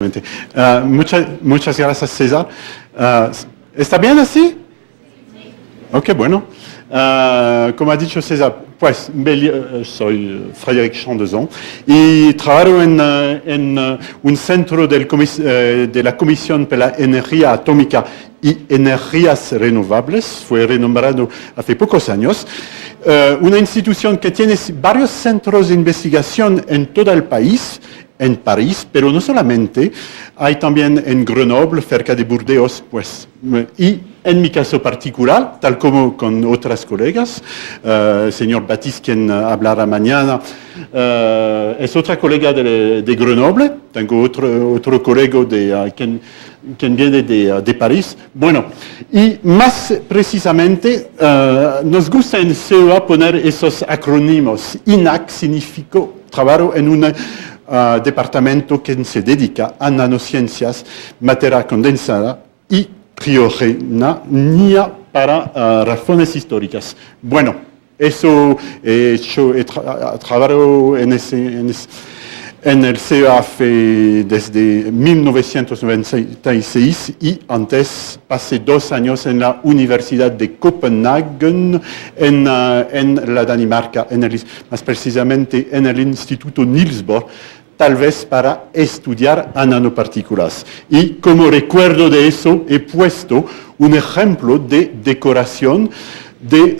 Muchas gracias, César. ¿Está bien así? Ok, bueno. Como ha dicho César, pues soy Frédéric Chandezon y trabajo en un centro de la Comisión para la Energía Atómica y Energías Renovables. Fue renombrado hace pocos años. Una institución que tiene varios centros de investigación en todo el país, en París, pero no solamente, hay también en Grenoble, cerca de Burdeos, pues, y en mi caso particular, tal como con otras colegas, el señor Baptiste, quien hablará mañana, es otra colega de Grenoble, tengo otro colega quien viene de París. Bueno, y más precisamente, nos gusta en CEA poner esos acrónimos. INAC significa trabajo en una departamento que se dedica a nanociencias, materia condensada y criogenía para razones históricas. Bueno, eso he trabajado en el CEAF desde 1996 y antes pasé 2 años en la Universidad de Copenhague, en la Dinamarca, más precisamente en el Instituto Niels Bohr, tal vez para estudiar a nanopartículas. Y como recuerdo de eso, he puesto un ejemplo de decoración de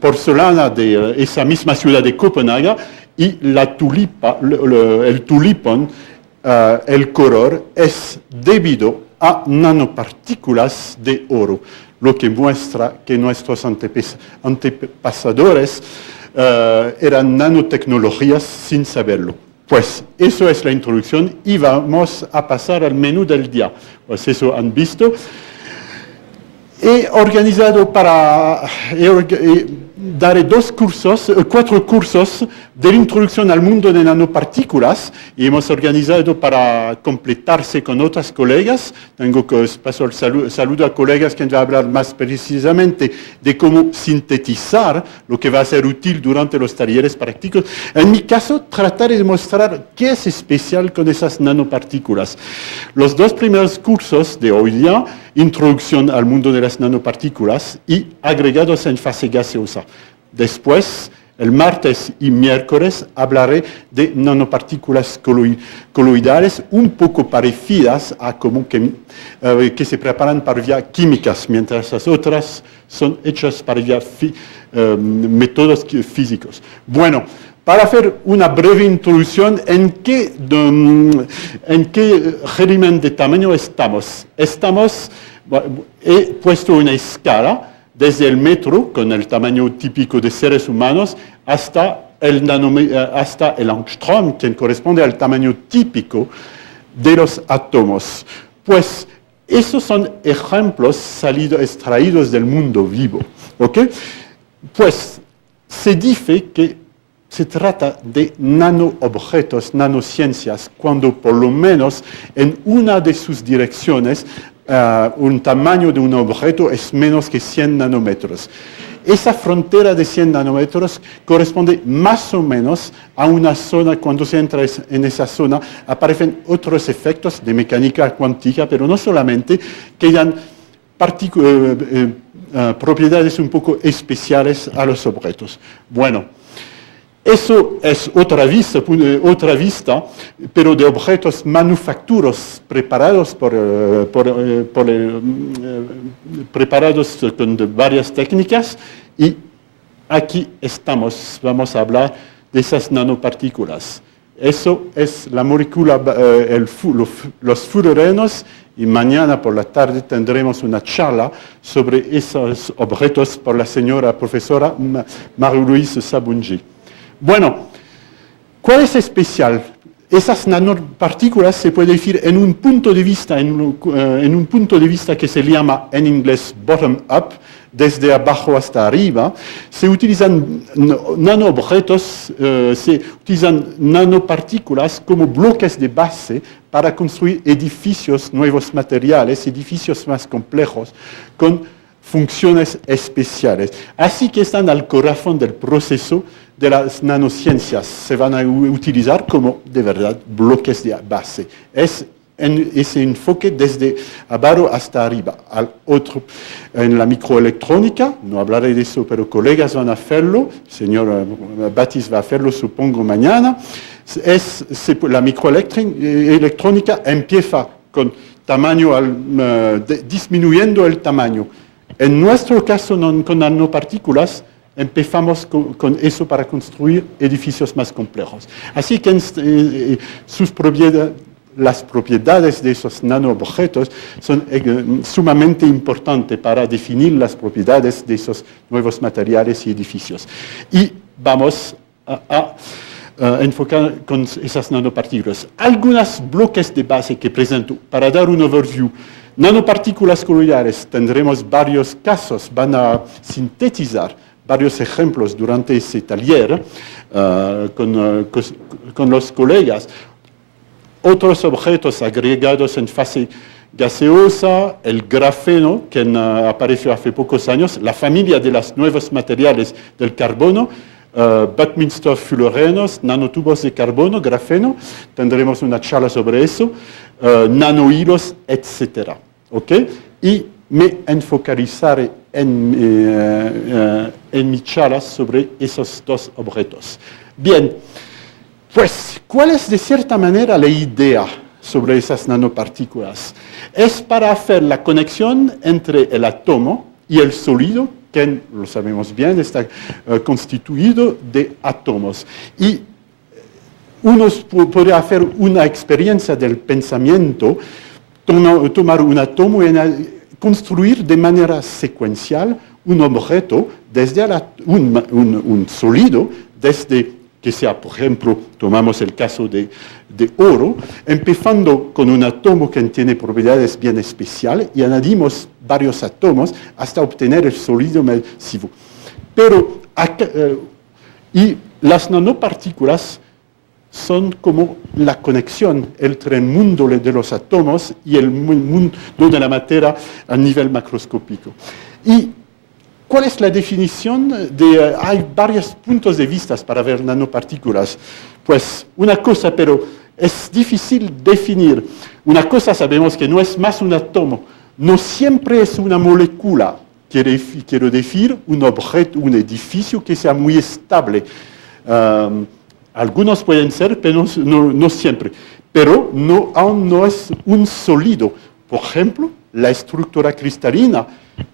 porcelana de esa misma ciudad de Copenhague y la tulipa, el tulipán, el color es debido a nanopartículas de oro, lo que muestra que nuestros antepasadores eran nanotecnologías sin saberlo. Pues eso es la introducción y vamos a pasar al menú del día. Pues eso han visto. He organizado daré 4 cursos de introducción al mundo de nanopartículas y hemos organizado para completarse con otras colegas. Tengo que paso el saludo a colegas que van a hablar más precisamente de cómo sintetizar lo que va a ser útil durante los talleres prácticos. En mi caso, tratar de mostrar qué es especial con esas nanopartículas. Los 2 primeros cursos de hoy día, introducción al mundo de las nanopartículas y agregados en fase gaseosa. Después, el martes y miércoles, hablaré de nanopartículas coloidales un poco parecidas a como que se preparan por vía químicas, mientras las otras son hechas por vía métodos físicos. Bueno, para hacer una breve introducción, ¿en qué régimen de tamaño estamos? He puesto una escala desde el metro, con el tamaño típico de seres humanos, hasta el angstrom, que corresponde al tamaño típico de los átomos. Pues esos son ejemplos extraídos del mundo vivo. ¿Okay? Pues se dice que se trata de nanoobjetos, nanociencias, cuando por lo menos en una de sus direcciones un tamaño de un objeto es menos que 100 nanómetros. Esa frontera de 100 nanómetros corresponde más o menos a una zona, cuando se entra en esa zona, aparecen otros efectos de mecánica cuántica, pero no solamente, que dan propiedades un poco especiales a los objetos. Bueno, eso es otra vista, pero de objetos manufacturos preparados preparados con varias técnicas, y aquí vamos a hablar de esas nanopartículas. Eso es la molécula, los fluorenos, y mañana por la tarde tendremos una charla sobre esos objetos por la señora profesora Marie-Louise Sabungi. Bueno, ¿cuál es especial? Esas nanopartículas se puede decir en un punto de vista, que se llama en inglés bottom-up, desde abajo hasta arriba. Se utilizan nanoobjetos, se utilizan nanopartículas como bloques de base para construir edificios, nuevos materiales, edificios más complejos, con funciones especiales. Así que están al corazón del proceso de las nanociencias. Se van a utilizar como, de verdad, bloques de base. Es ese enfoque desde abajo hasta arriba. Al otro, en la microelectrónica, no hablaré de eso, pero colegas van a hacerlo, el señor Batis va a hacerlo, supongo, mañana. La microelectrónica empieza con tamaño, disminuyendo el tamaño. En nuestro caso, con nanopartículas, empezamos con eso para construir edificios más complejos. Así que las propiedades de esos nanoobjetos son sumamente importantes para definir las propiedades de esos nuevos materiales y edificios. Y vamos a enfocar con esas nanopartículas. Algunos bloques de base que presento para dar un overview. Nanopartículas coloidales, tendremos varios casos, van a sintetizar varios ejemplos durante ese taller con los colegas. Otros objetos agregados en fase gaseosa, el grafeno, que apareció hace pocos años, la familia de los nuevos materiales del carbono, Buckminster-Fullerenes, nanotubos de carbono, grafeno, tendremos una charla sobre eso, nanohilos, etc. ¿Okay? Y me enfocarizaré en mi charla sobre esos dos objetos. Bien, pues, ¿cuál es de cierta manera la idea sobre esas nanopartículas? Es para hacer la conexión entre el átomo y el sólido, que lo sabemos bien, está constituido de átomos. Y uno podría hacer una experiencia del pensamiento, tomar un átomo y construir de manera secuencial un objeto, desde un sólido, desde que sea, por ejemplo, tomamos el caso de oro, empezando con un átomo que tiene propiedades bien especiales y añadimos varios átomos hasta obtener el sólido masivo. Pero, y las nanopartículas son como la conexión entre el mundo de los átomos y el mundo de la materia a nivel macroscópico. ¿Y cuál es la definición? Hay varios puntos de vista para ver nanopartículas. Pues una cosa, pero es difícil definir. Una cosa sabemos que no es más un átomo, no siempre es una molécula. Quiero decir un objeto, un edificio que sea muy estable. Algunos pueden ser, pero no siempre. Pero aún no es un sólido. Por ejemplo, la estructura cristalina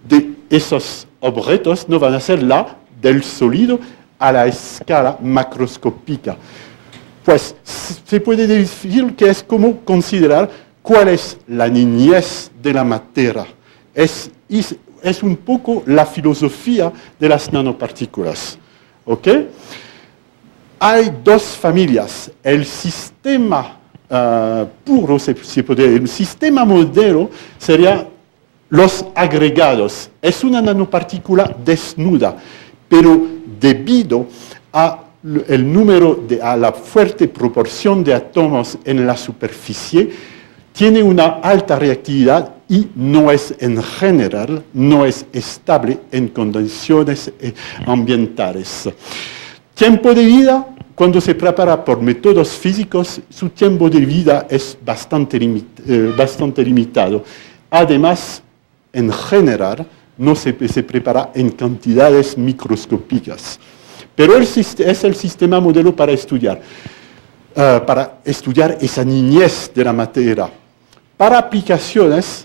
de esos objetos no van a ser la del sólido a la escala macroscópica. Pues se puede decir que es como considerar cuál es la niñez de la materia. Es un poco la filosofía de las nanopartículas. ¿Ok? Hay dos familias. El sistema puro, el sistema modelo sería los agregados. Es una nanopartícula desnuda, pero debido a la fuerte proporción de átomos en la superficie, tiene una alta reactividad y no es en general, no es estable en condiciones ambientales. Tiempo de vida, cuando se prepara por métodos físicos, su tiempo de vida es bastante limitado. Además, en general, no se prepara en cantidades microscópicas. Pero es el sistema modelo para estudiar esa niñez de la materia. Para aplicaciones,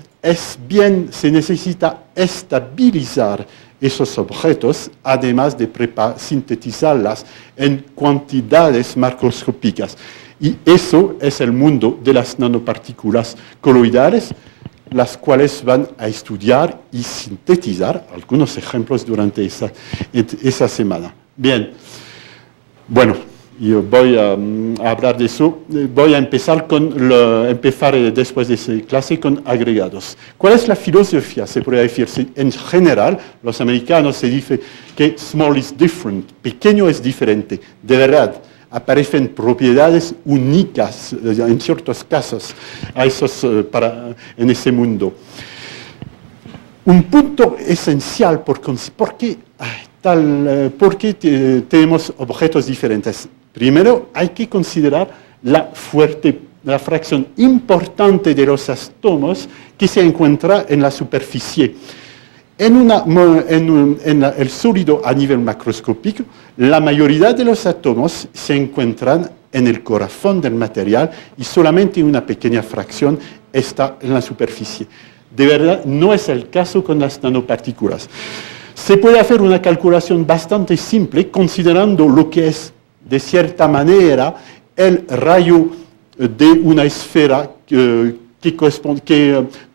se necesita estabilizar esos objetos, además de sintetizarlas en cantidades macroscópicas. Y eso es el mundo de las nanopartículas coloidales, las cuales van a estudiar y sintetizar algunos ejemplos durante esa semana. Bien, bueno, yo voy a hablar de eso. Voy a empezar después de esa clase con agregados. ¿Cuál es la filosofía? Se podría decir, en general, los americanos se dice que small is different, pequeño es diferente. De verdad, aparecen propiedades únicas en ciertos casos en ese mundo. Un punto esencial por qué tenemos objetos diferentes. Primero, hay que considerar la fuerte la fracción importante de los átomos que se encuentra en la superficie. En el sólido a nivel macroscópico, la mayoría de los átomos se encuentran en el corazón del material y solamente una pequeña fracción está en la superficie. De verdad, no es el caso con las nanopartículas. Se puede hacer una calculación bastante simple considerando lo que es, de cierta manera, el rayo de una esfera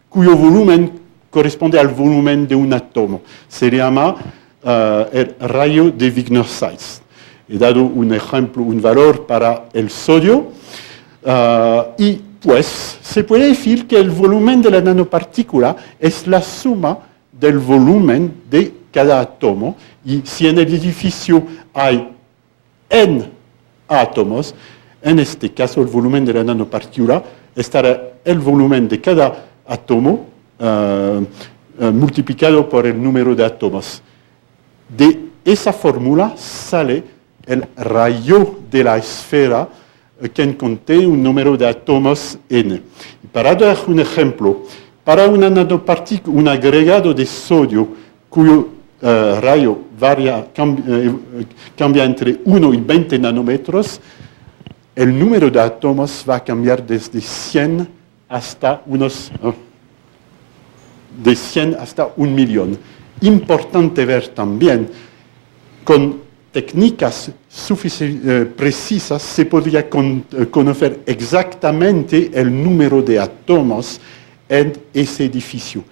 cuyo volumen corresponde al volumen de un átomo. Se llama el rayo de Wigner-Seitz. He dado un ejemplo, un valor para el sodio, y pues se puede decir que el volumen de la nanopartícula es la suma del volumen de cada átomo, y si en el edificio hay n átomos, en este caso el volumen de la nanopartícula estará el volumen de cada átomo multiplicado por el número de átomos. De esa fórmula sale el rayo de la esfera que contiene un número de átomos n. Y para dar un ejemplo, para una nanopartícula, un agregado de sodio cuyo rayo cambia entre 1 y 20 nanómetros, el número de átomos va a cambiar desde 100 hasta de 100 hasta 1 millón. Importante ver también, con técnicas precisas se podría conocer exactamente el número de átomos en ese edificio.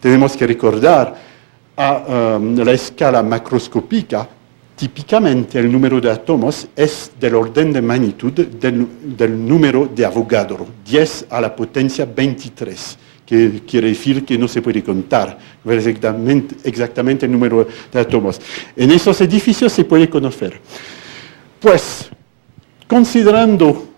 Tenemos que recordar a la escala macroscópica, típicamente el número de átomos es del orden de magnitud del número de Avogadro, 10 a la potencia 23. Que quiere decir que no se puede contar exactamente el número de átomos. En esos edificios se puede conocer. Pues, considerando,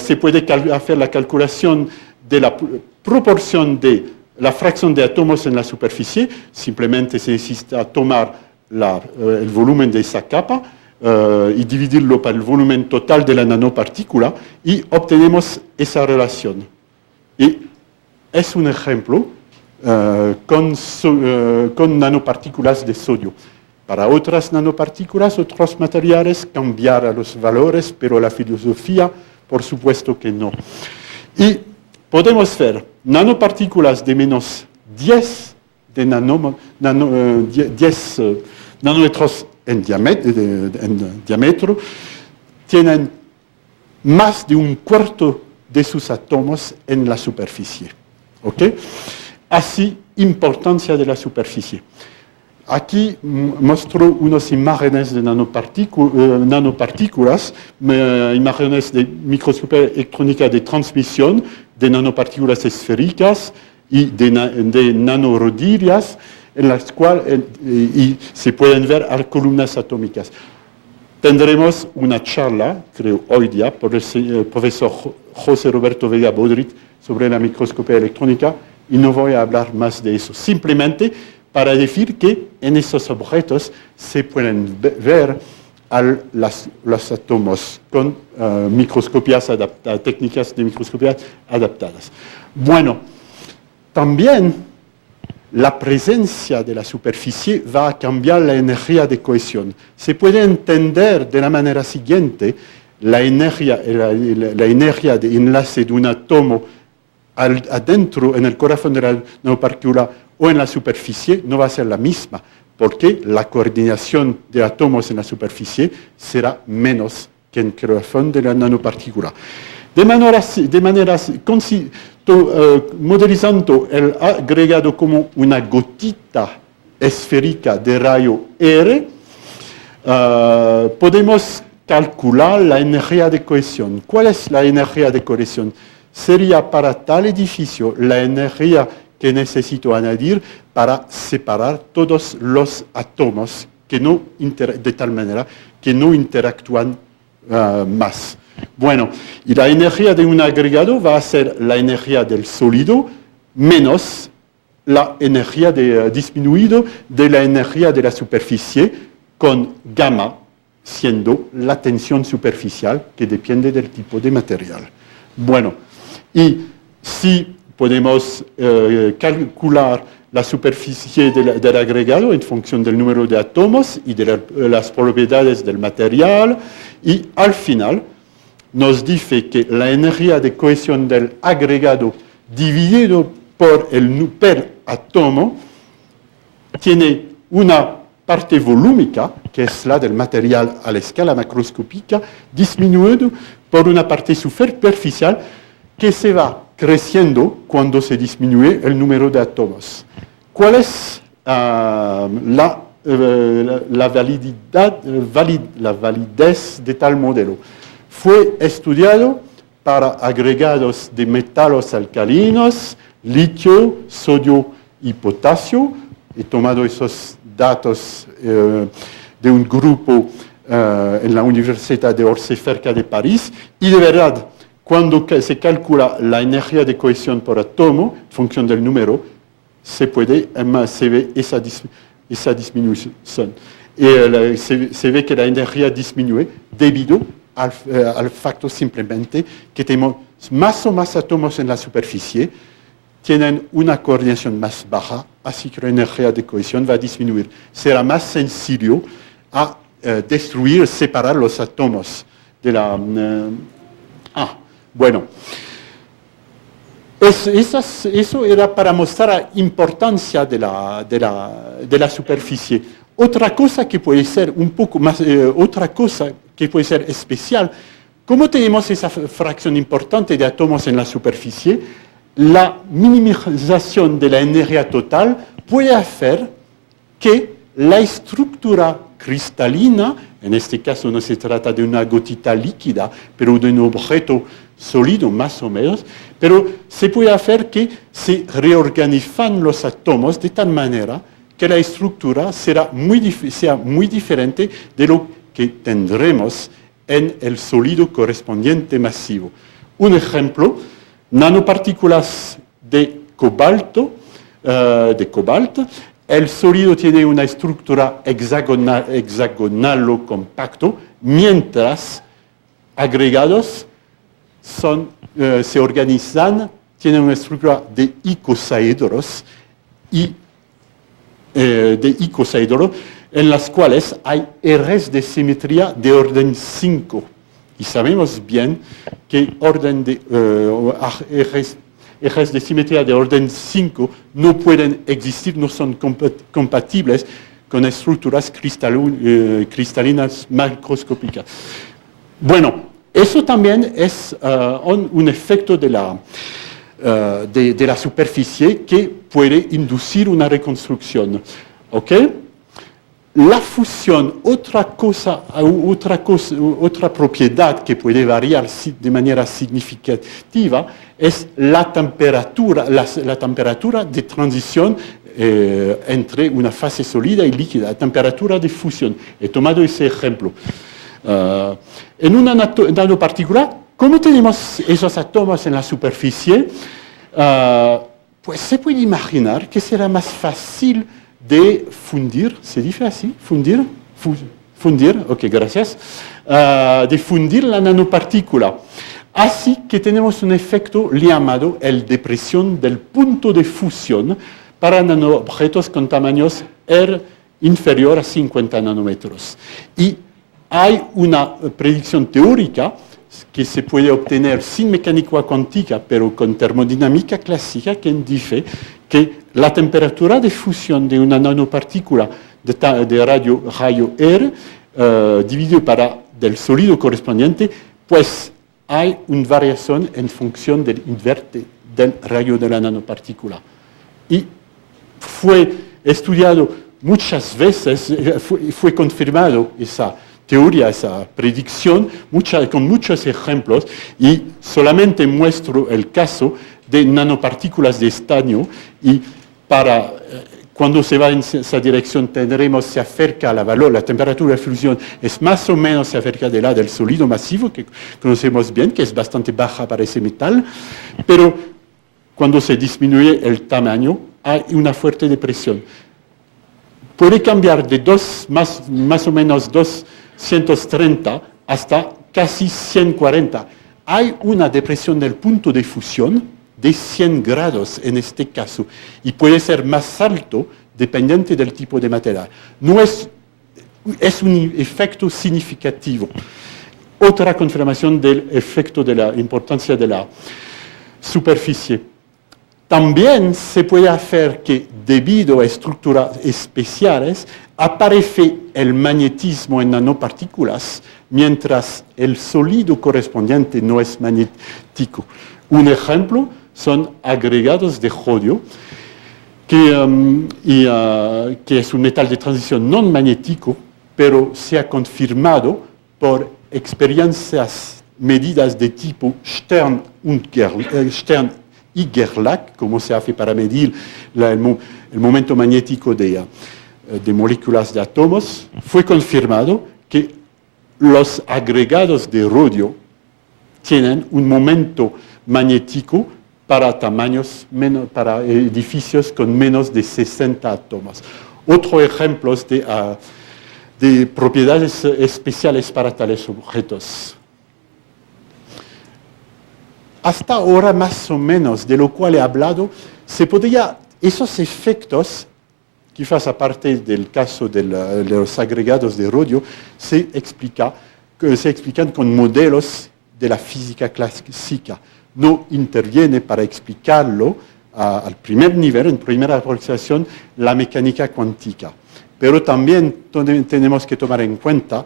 se puede hacer la calculación de la proporción de la fracción de átomos en la superficie, simplemente se necesita tomar el volumen de esa capa y dividirlo por el volumen total de la nanopartícula y obtenemos esa relación. Y es un ejemplo con nanopartículas de sodio. Para otras nanopartículas, otros materiales, cambiará los valores, pero la filosofía, por supuesto que no. Y podemos ver nanopartículas de menos 10 nanómetros en diámetro, tienen más de un cuarto de sus átomos en la superficie. ¿Okay? Así, importancia de la superficie. Aquí muestro unas imágenes de nanopartículas, imágenes de microscopía electrónica de transmisión de nanopartículas esféricas y de nanorodillas, en las cuales se pueden ver columnas atómicas. Tendremos una charla, creo hoy día, por el profesor José Roberto Vega Bodrit sobre la microscopía electrónica, y no voy a hablar más de eso. Simplemente para decir que en esos objetos se pueden ver los átomos con técnicas de microscopía adaptadas. Bueno, también la presencia de la superficie va a cambiar la energía de cohesión. Se puede entender de la manera siguiente: la energía de enlace de un átomo adentro, en el corazón de la nanopartícula o en la superficie, no va a ser la misma, porque la coordinación de átomos en la superficie será menos que en el corazón de la nanopartícula. Modelizando el agregado como una gotita esférica de rayo R, podemos calcular la energía de cohesión. ¿Cuál es la energía de cohesión? Sería para tal edificio la energía que necesito añadir para separar todos los átomos de tal manera que no interactúan más. Bueno, y la energía de un agregado va a ser la energía del sólido menos la energía disminuida de la energía de la superficie, con gamma siendo la tensión superficial que depende del tipo de material. Bueno, y si podemos calcular la superficie del agregado en función del número de átomos y de las propiedades del material, y al final nos dice que la energía de cohesión del agregado dividido por per átomo tiene una parte volúmica, que es la del material a la escala macroscópica, disminuido por una parte superficial que se va creciendo cuando se disminuye el número de átomos. ¿Cuál es la validez de tal modelo? Fue estudiado para agregados de metales alcalinos, litio, sodio y potasio. He tomado esos datos de un grupo en la Universidad de Orsay, cerca de París, y de verdad, cuando se calcula la energía de cohesión por átomo, en función del número, se ve esa disminución. Se ve que la energía disminuye debido al facto simplemente que tenemos más o más átomos en la superficie, tienen una coordinación más baja, así que la energía de cohesión va a disminuir. Será más sencillo a destruir, separar los átomos de la... bueno. Eso era para mostrar la importancia de la superficie. Otra cosa que puede ser un poco más, otra cosa que puede ser especial, como tenemos esa fracción importante de átomos en la superficie, la minimización de la energía total puede hacer que la estructura cristalina, en este caso no se trata de una gotita líquida, pero de un objeto sólido más o menos, pero se puede hacer que se reorganizan los átomos de tal manera que la estructura sea muy diferente de lo que tendremos en el sólido correspondiente masivo. Un ejemplo, nanopartículas de cobalto, el sólido tiene una estructura hexagonal o compacto, mientras agregados se organizan, tienen una estructura de icosaedros en las cuales hay ejes de simetría de orden 5. Y sabemos bien que ejes de simetría de orden 5 no pueden existir, no son compatibles con estructuras cristalinas macroscópicas. Bueno, eso también es un efecto de la superficie que puede inducir una reconstrucción. ¿Ok? La fusión, otra propiedad que puede variar de manera significativa es la temperatura de transición entre una fase sólida y líquida, la temperatura de fusión. He tomado ese ejemplo. En una nanopartícula, ¿cómo tenemos esos átomos en la superficie? Pues se puede imaginar que será más fácil de fundir, ¿se dice así? ¿Fundir? Fundir, ok, gracias. De fundir la nanopartícula. Así que tenemos un efecto llamado el depresión del punto de fusión para nanoobjetos con tamaños R inferior a 50 nanómetros. Y hay una predicción teórica que se puede obtener sin mecánica cuántica, pero con termodinámica clásica, que dice que la temperatura de fusión de una nanopartícula de rayo R dividido del sólido correspondiente, pues hay una variación en función del inverte del rayo de la nanopartícula. Y fue estudiado muchas veces, fue confirmado esa teoría, esa predicción, con muchos ejemplos, y solamente muestro el caso de nanopartículas de estaño, y cuando se va en esa dirección tendremos, se acerca a la temperatura de fusión es más o menos se acerca de la del sólido masivo, que conocemos bien, que es bastante baja para ese metal, pero cuando se disminuye el tamaño hay una fuerte depresión. Puede cambiar de más o menos 230 hasta casi 140. hay una depresión del punto de fusión de 100 grados en este caso, y puede ser más alto dependiente del tipo de material. No es un efecto significativo. Otra confirmación del efecto de la importancia de la superficie. También se puede hacer que, debido a estructuras especiales, aparece el magnetismo en nanopartículas, mientras el sólido correspondiente no es magnético. Un ejemplo son agregados de jodio, que es un metal de transición no magnético, pero se ha confirmado por experiencias medidas de tipo Stern y Gerlach, como se hace para medir el momento magnético de moléculas de átomos. Fue confirmado que los agregados de rodio tienen un momento magnético para tamaños para edificios con menos de 60 átomos. Otro ejemplo de propiedades especiales para tales objetos. Hasta ahora, más o menos, de lo cual he hablado, esos efectos, quizás aparte del caso de los agregados de rodio, se explican con modelos de la física clásica. No interviene para explicarlo al primer nivel, en primera aproximación, la mecánica cuántica. Pero también tenemos que tomar en cuenta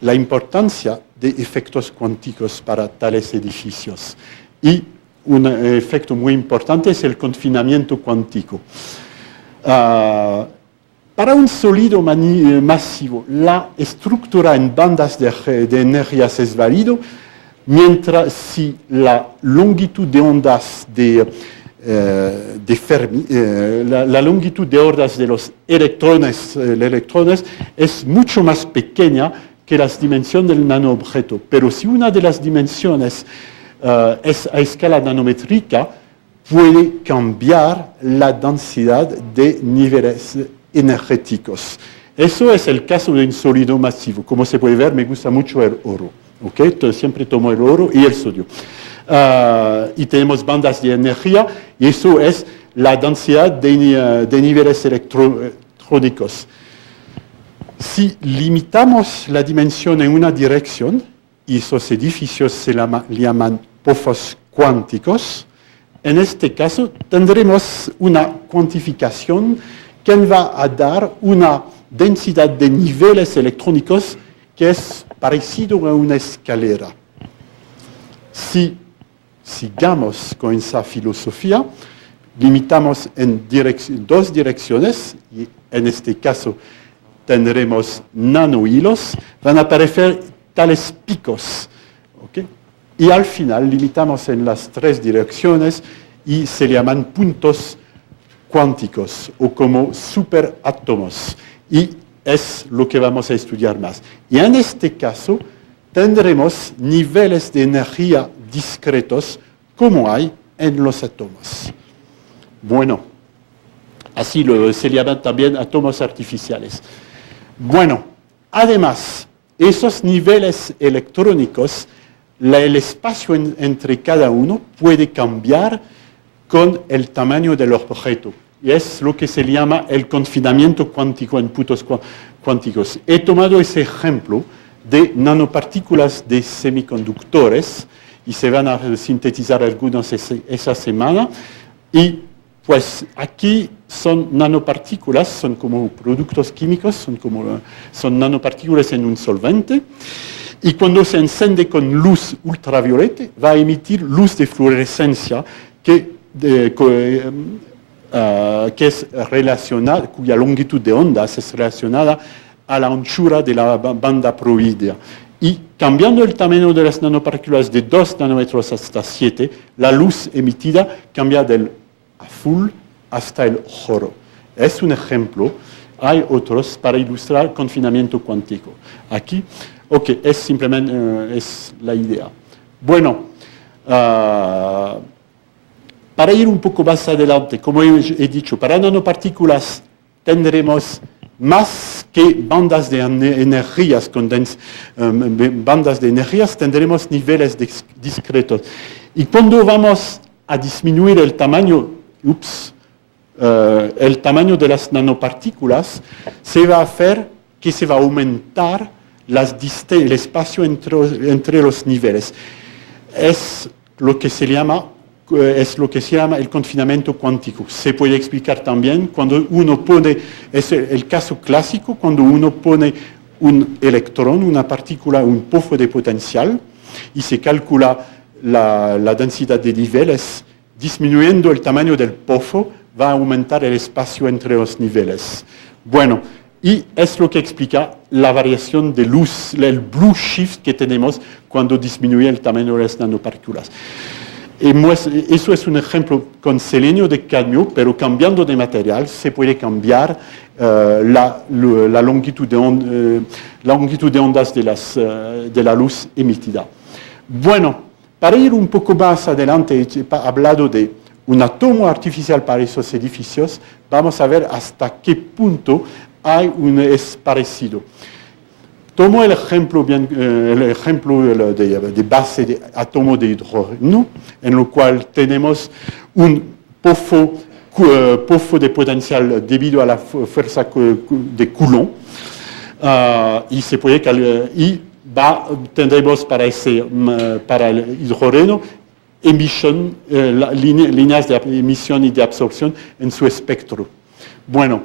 la importancia de efectos cuánticos para tales edificios. Y un efecto muy importante es el confinamiento cuántico. Para un sólido masivo, la estructura en bandas de energías es válido, mientras si la longitud de ondas de Fermi, la longitud de ondas de los electrones es mucho más pequeña que las dimensiones del nanoobjeto. Pero si una de las dimensiones es a escala nanométrica, puede cambiar la densidad de niveles energéticos. Eso es el caso de un sólido masivo. Como se puede ver, me gusta mucho el oro. ¿Okay? Entonces, siempre tomo el oro y el sodio. Y tenemos bandas de energía, y eso es la densidad de niveles electrónicos. Si limitamos la dimensión en una dirección, y esos edificios se llaman pozos cuánticos, en este caso tendremos una cuantificación que va a dar una densidad de niveles electrónicos que es parecido a una escalera. Si sigamos con esa filosofía, limitamos en dos direcciones, y en este caso tendremos nanohilos, van a aparecer tales picos, ¿okay? Y al final limitamos en las tres direcciones y se llaman puntos cuánticos o como superátomos, y es lo que vamos a estudiar más. Y en este caso tendremos niveles de energía discretos como hay en los átomos. Bueno, así se llaman también átomos artificiales. Bueno, además, esos niveles electrónicos, el espacio entre cada uno puede cambiar con el tamaño del objeto. Y es lo que se llama el confinamiento cuántico en puntos cuánticos. He tomado ese ejemplo de nanopartículas de semiconductores, y se van a sintetizar algunos esa semana. Y pues aquí son nanopartículas, son como productos químicos, son nanopartículas en un solvente, y cuando se enciende con luz ultravioleta va a emitir luz de fluorescencia que es relacionada, cuya longitud de ondas es relacionada a la anchura de la banda proidea. Y cambiando el tamaño de las nanopartículas de 2 nanómetros hasta 7, la luz emitida cambia del azul hasta el oro. Es un ejemplo. Hay otros para ilustrar confinamiento cuántico. Aquí, ok, es simplemente es la idea. Bueno, para ir un poco más adelante, como he dicho, para nanopartículas tendremos más que bandas de energías, bandas de energías tendremos niveles discretos. Y cuando vamos a disminuir el tamaño, el tamaño de las nanopartículas, se va a hacer que se va a aumentar el espacio entre los niveles. Es lo que se llama el confinamiento cuántico. Se puede explicar también cuando uno pone, es el caso clásico, cuando uno pone un electrón, una partícula, un pozo de potencial, y se calcula la densidad de niveles, disminuyendo el tamaño del pozo, va a aumentar el espacio entre los niveles. Bueno, y es lo que explica la variación de luz, el blue shift que tenemos cuando disminuye el tamaño de las nanopartículas. Eso es un ejemplo con selenio de cadmio, pero cambiando de material se puede cambiar la longitud de ondas de la luz emitida. Bueno, para ir un poco más adelante, he hablado de un átomo artificial para esos edificios, vamos a ver hasta qué punto es parecido. Tomo el ejemplo de base de átomo de hidrógeno, en lo cual tenemos un pozo de potencial debido a la fuerza de Coulomb, tendremos para el hidrógeno líneas de emisión y de absorción en su espectro. Bueno,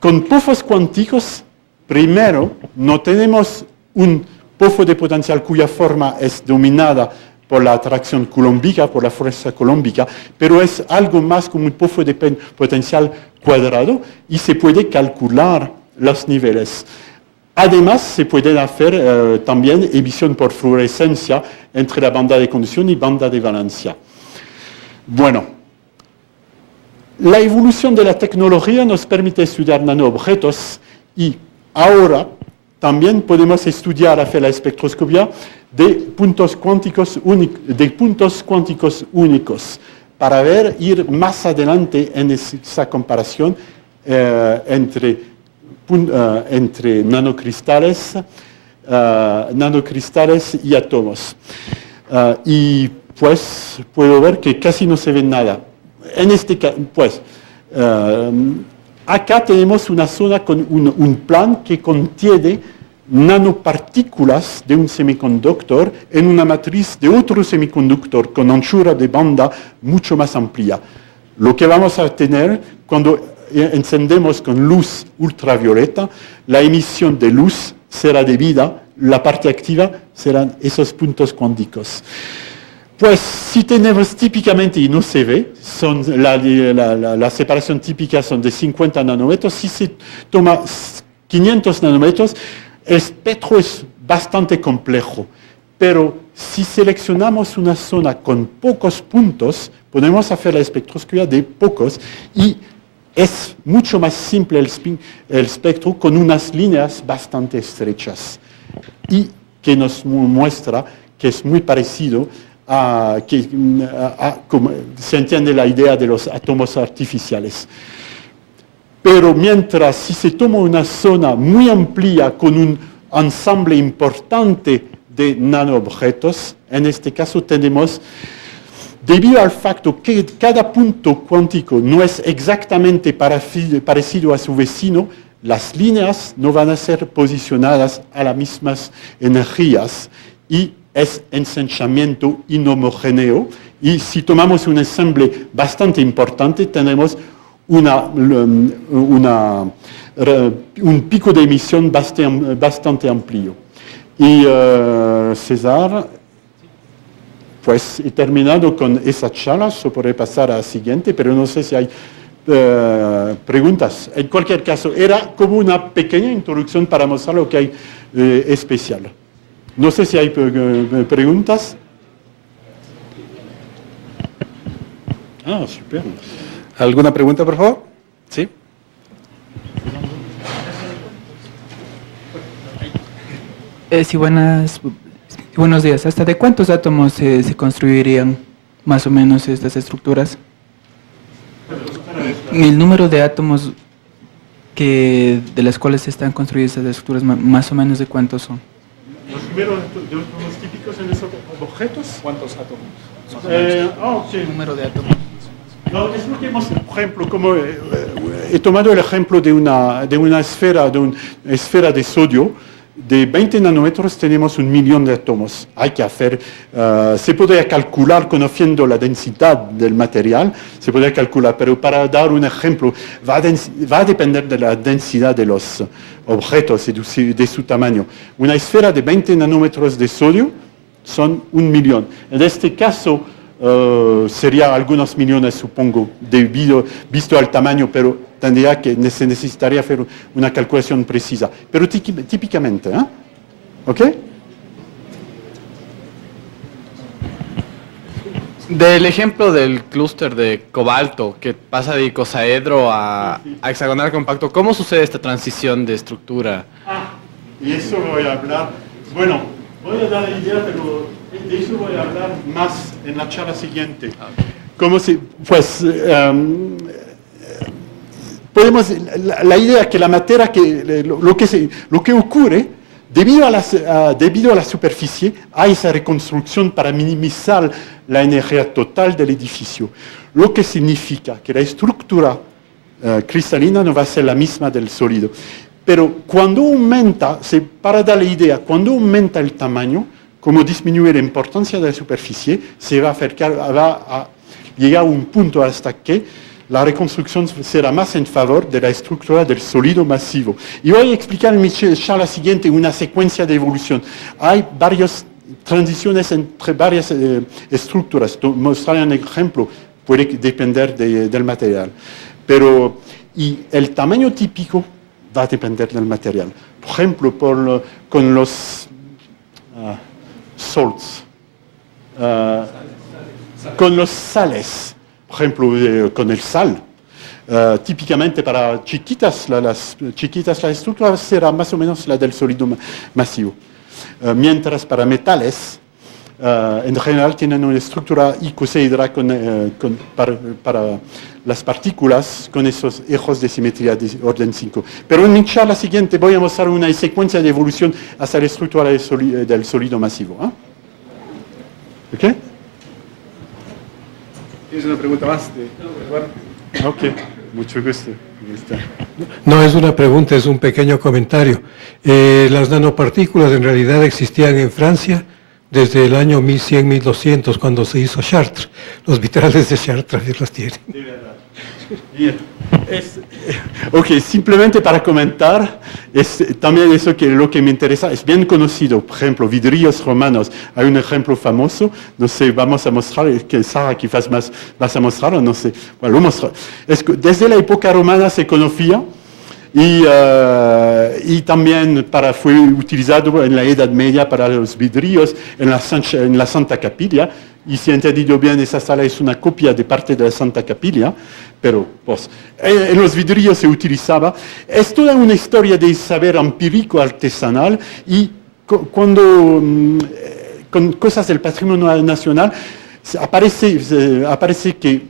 con pozos cuánticos, primero, no tenemos un pozo de potencial cuya forma es dominada por la atracción coulombica, por la fuerza coulombica, pero es algo más como un pozo de potencial cuadrado y se puede calcular los niveles. Además, se puede hacer también emisión por fluorescencia entre la banda de conducción y banda de valencia. Bueno, la evolución de la tecnología nos permite estudiar nanoobjetos y ahora también podemos estudiar, hacer la espectroscopia de puntos cuánticos únicos para ir más adelante en esa comparación entre nanocristales y átomos. Y pues puedo ver que casi no se ve nada. En este caso, pues, acá tenemos una zona con un plan que contiene nanopartículas de un semiconductor en una matriz de otro semiconductor con anchura de banda mucho más amplia. Lo que vamos a tener cuando encendemos con luz ultravioleta, la emisión de luz será debida, la parte activa serán esos puntos cuánticos. Pues si tenemos típicamente, y no se ve, la separación típica son de 50 nanómetros, si se toma 500 nanómetros, el espectro es bastante complejo, pero si seleccionamos una zona con pocos puntos, podemos hacer la espectroscopia de pocos y es mucho más simple el espectro con unas líneas bastante estrechas y que nos muestra que es muy parecido como se entiende la idea de los átomos artificiales. Pero mientras si se toma una zona muy amplia con un ensamble importante de nanoobjetos, en este caso tenemos, debido al facto que cada punto cuántico no es exactamente parecido a su vecino, las líneas no van a ser posicionadas a las mismas energías y es ensanchamiento inhomogéneo. Y si tomamos un ensamble bastante importante, tenemos un pico de emisión bastante amplio. Y César, pues he terminado con esa charla, yo podré pasar a la siguiente, pero no sé si hay preguntas. En cualquier caso, era como una pequeña introducción para mostrar lo que hay especial. No sé si hay preguntas. Ah, super. ¿Alguna pregunta, por favor? Sí. Sí, buenos días. ¿Hasta de cuántos átomos se construirían más o menos estas estructuras? El número de átomos de las cuales están construidas esas estructuras, más o menos de cuántos son. Los números de átomos típicos en esos objetos. ¿Cuántos átomos? Número de átomos. No, es lo que hemos, por ejemplo, como he tomado el ejemplo de una esfera de sodio. De 20 nanómetros tenemos 1 millón de átomos. Hay que hacer, se podría calcular conociendo la densidad del material, se podría calcular, pero para dar un ejemplo, va a depender de la densidad de los objetos y de su tamaño. Una esfera de 20 nanómetros de sodio son 1 millón. En este caso, sería algunos millones, supongo, visto al tamaño, pero se necesitaría hacer una calculación precisa. Pero típicamente, ¿eh? ¿Ok? Del ejemplo del clúster de cobalto, que pasa de icosaedro a hexagonal compacto, ¿cómo sucede esta transición de estructura? Y eso voy a hablar, bueno, voy a dar la idea, pero de eso voy a hablar más en la charla siguiente. La idea que la materia, lo que ocurre, debido a la superficie, hay esa reconstrucción para minimizar la energía total del edificio, lo que significa que la estructura cristalina no va a ser la misma del sólido. Pero cuando aumenta, para dar la idea, cuando aumenta el tamaño, como disminuye la importancia de la superficie, se va a llegar a un punto hasta que la reconstrucción será más en favor de la estructura del sólido masivo. Y voy a explicar en mi charla siguiente una secuencia de evolución. Hay varias transiciones entre varias estructuras. Mostraré un ejemplo, puede depender del material. Y el tamaño típico va a depender del material. Por ejemplo, con los salts, con los sales. Por ejemplo, con el sal. Típicamente para chiquitas, la estructura será más o menos la del sólido masivo. Mientras para metales, en general tienen una estructura icosaedra para las partículas con esos ejes de simetría de orden 5. Pero en mi charla siguiente voy a mostrar una secuencia de evolución hasta la estructura del sólido masivo. ¿Ok? ¿Tienes una pregunta más? Ok, mucho gusto. No es una pregunta, es un pequeño comentario. Las nanopartículas en realidad existían en Francia desde el año 1100-1200, cuando se hizo Chartres. Los vitrales de Chartres los tienen. De verdad. Bien. Ok, simplemente para comentar, también eso que lo que me interesa, es bien conocido, por ejemplo, vidrios romanos. Hay un ejemplo famoso, no sé, vamos a mostrar, que Sara quizás más vas a mostrar, o no sé, bueno, lo muestro. Desde la época romana se conocía, y también fue utilizado en la Edad Media para los vidrios en la Santa Capilla. Y si he entendido bien, esa sala es una copia de parte de la Santa Capilla, pero pues, en los vidrios se utilizaba. Es toda una historia de saber empírico artesanal y con cosas del patrimonio nacional aparece que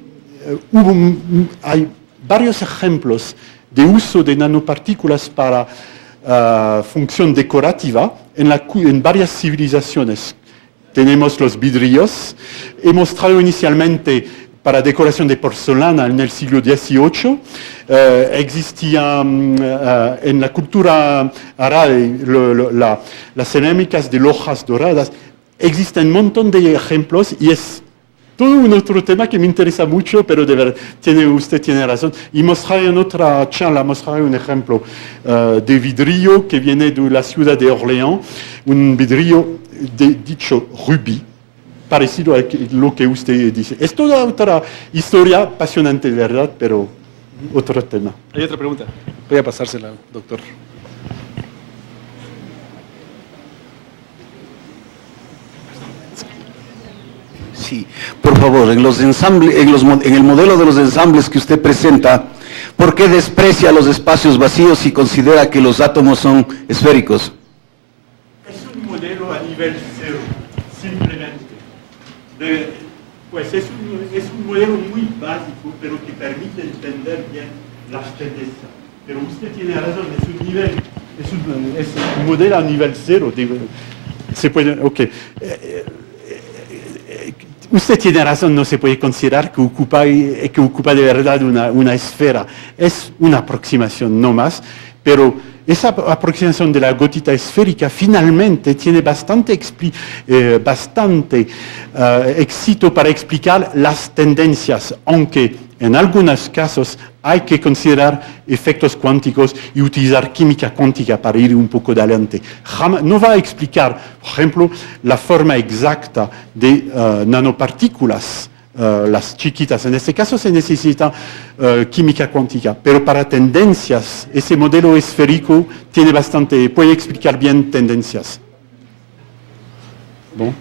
hay varios ejemplos de uso de nanopartículas para función decorativa en varias civilizaciones. Tenemos los vidrios. He mostrado inicialmente para decoración de porcelana en el siglo XVIII. Existía en la cultura árabe las cerámicas de lojas doradas. Existen un montón de ejemplos y es todo un otro tema que me interesa mucho, pero de verdad, usted tiene razón. Y mostraré en otra charla, un ejemplo de vidrio que viene de la ciudad de Orleans, un vidrio dicho rubí, parecido a lo que usted dice. Es toda otra historia apasionante, de verdad, pero otro tema. Hay otra pregunta. Voy a pasársela, doctor. Sí, por favor, en el modelo de los ensambles que usted presenta, ¿por qué desprecia los espacios vacíos y considera que los átomos son esféricos? Es un modelo a nivel cero, simplemente. Pues es un modelo muy básico, pero que permite entender bien las tendencias. Pero usted tiene razón, es un nivel, es un modelo a nivel cero. Se puede, ok. Usted tiene razón, no se puede considerar que ocupa de verdad una esfera. Es una aproximación, no más, pero esa aproximación de la gotita esférica finalmente tiene bastante éxito para explicar las tendencias, aunque en algunos casos hay que considerar efectos cuánticos y utilizar química cuántica para ir un poco adelante. No va a explicar, por ejemplo, la forma exacta de nanopartículas, las chiquitas. En este caso se necesita química cuántica, pero para tendencias, ese modelo esférico puede explicar bien tendencias. Bon,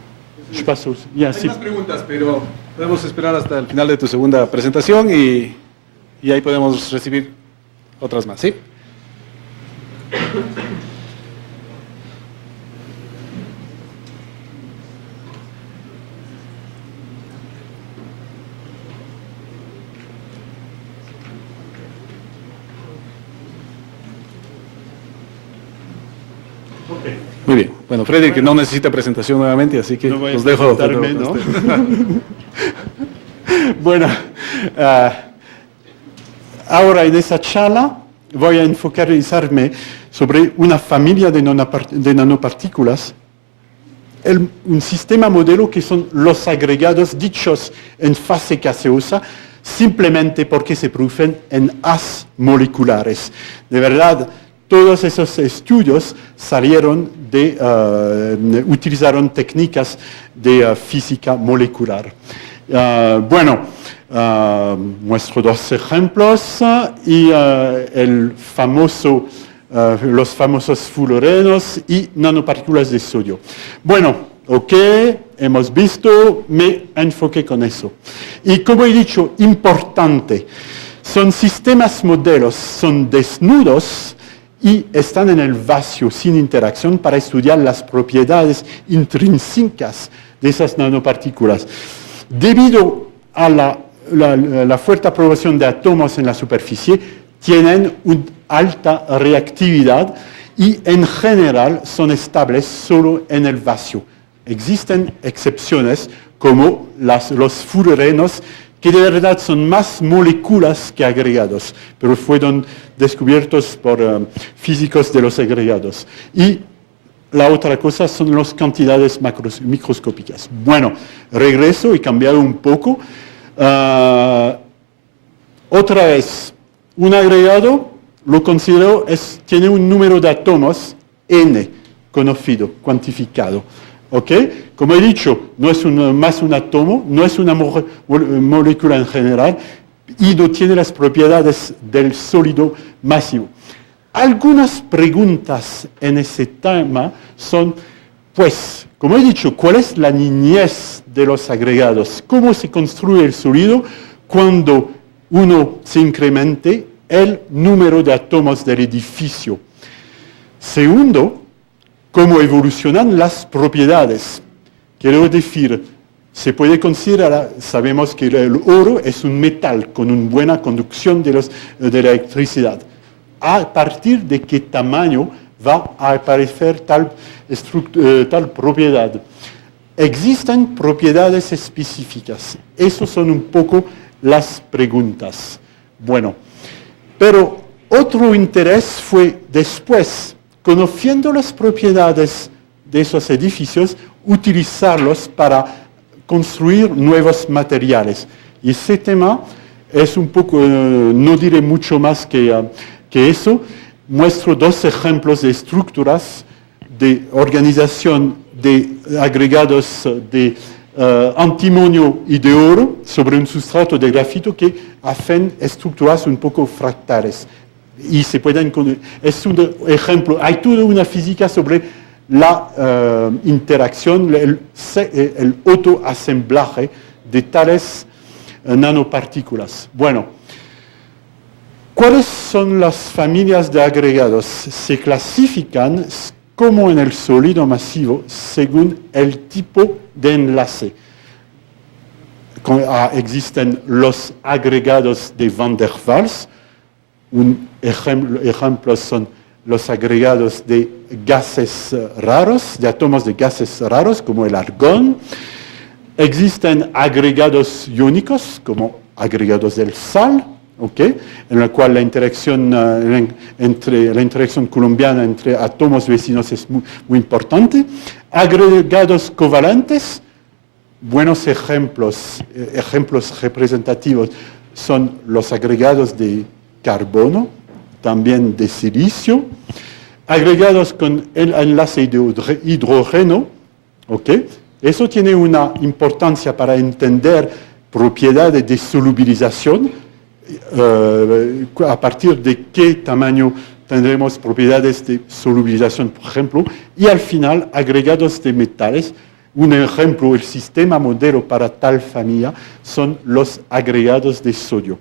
je passe aussi. Hay más preguntas, pero podemos esperar hasta el final de tu segunda presentación y ahí podemos recibir otras más, ¿sí? Muy bien. Bueno, Fredrik no necesita presentación nuevamente, así que No voy a los dejo. presentarme, ¿no? Bueno, ahora en esa charla voy a enfocarizarme sobre una familia de nanopartículas, un sistema modelo que son los agregados dichos en fase gaseosa, simplemente porque se producen en haz moleculares. De verdad, todos esos estudios utilizaron técnicas de física molecular. Muestro dos ejemplos y los famosos fluorenos y nanopartículas de sodio. Bueno, ok, hemos visto, me enfoqué con eso. Y como he dicho, importante, son sistemas modelos, son desnudos, y están en el vacío, sin interacción, para estudiar las propiedades intrínsecas de esas nanopartículas. Debido a la fuerte aprobación de átomos en la superficie, tienen una alta reactividad y en general son estables solo en el vacío. Existen excepciones como los fluorenos, que de verdad son más moléculas que agregados, pero fueron descubiertos por físicos de los agregados. Y la otra cosa son las cantidades microscópicas. Bueno, regreso y cambiado un poco. Otra vez, un agregado lo considero tiene un número de átomos n conocido, cuantificado. ¿Ok? Como he dicho, no es más un átomo, no es una molécula en general y no tiene las propiedades del sólido masivo. Algunas preguntas en ese tema son, pues, como he dicho, ¿cuál es la niñez de los agregados? ¿Cómo se construye el sólido cuando uno se incremente el número de átomos del edificio? Segundo, ¿cómo evolucionan las propiedades? Quiero decir, se puede considerar, sabemos que el oro es un metal con una buena conducción de la electricidad. ¿A partir de qué tamaño va a aparecer tal propiedad? Existen propiedades específicas. Esas son un poco las preguntas. Bueno, pero otro interés fue después, conociendo las propiedades de esos edificios, utilizarlos para construir nuevos materiales. Y ese tema es un poco, no diré mucho más que eso. Muestro dos ejemplos de estructuras de organización de agregados de antimonio y de oro sobre un sustrato de grafito que hacen estructuras un poco fractales. Y se pueden, es un ejemplo, hay toda una física sobre la interacción, el autoasemblaje de tales nanopartículas. Bueno, ¿cuáles son las familias de agregados? Se clasifican como en el sólido masivo según el tipo de enlace. Existen los agregados de Van der Waals, Un ejemplo son los agregados de gases raros, de átomos de gases raros, como el argón. Existen agregados iónicos, como agregados del sal, ¿okay? En la cual la interacción colombiana entre átomos vecinos es muy importante. Agregados covalentes, buenos ejemplos representativos son los agregados de carbono, también de silicio, agregados con el enlace de hidrógeno, ¿ok? Eso tiene una importancia para entender propiedades de solubilización, a partir de qué tamaño tendremos propiedades de solubilización, por ejemplo, y al final agregados de metales. Un ejemplo, el sistema modelo para tal familia son los agregados de sodio.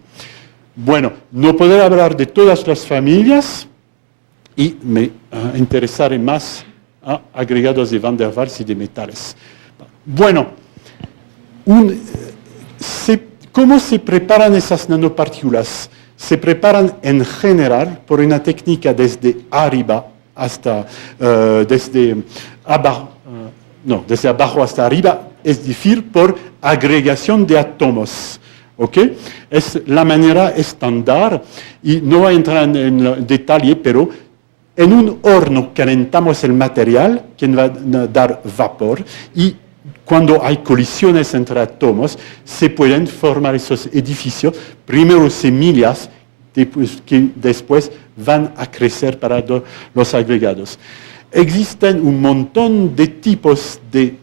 Bueno, no podré hablar de todas las familias y me interesaré más a agregados de Van der Waals y de metales. Bueno, ¿cómo se preparan esas nanopartículas? Se preparan en general por una técnica desde arriba hasta, desde abajo hasta arriba, es decir, por agregación de átomos. ¿Okay? Es la manera estándar y no voy a entrar en detalle, pero en un horno calentamos el material que va a dar vapor y cuando hay colisiones entre átomos se pueden formar esos edificios, primero semillas que después van a crecer para los agregados. Existen un montón de tipos de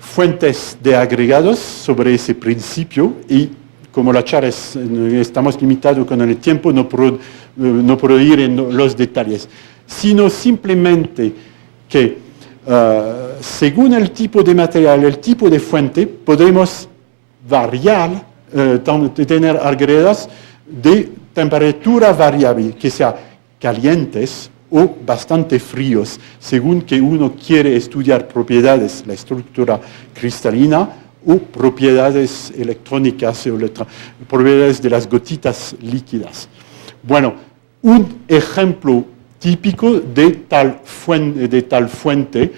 fuentes de agregados sobre ese principio y como la charla estamos limitados con el tiempo, no puedo ir en los detalles, sino simplemente que según el tipo de material, el tipo de fuente, podemos variar, tener agregados de temperatura variable, que sea calientes o bastante fríos, según que uno quiere estudiar propiedades, la estructura cristalina o propiedades electrónicas o propiedades de las gotitas líquidas. Bueno, un ejemplo típico de tal fuente,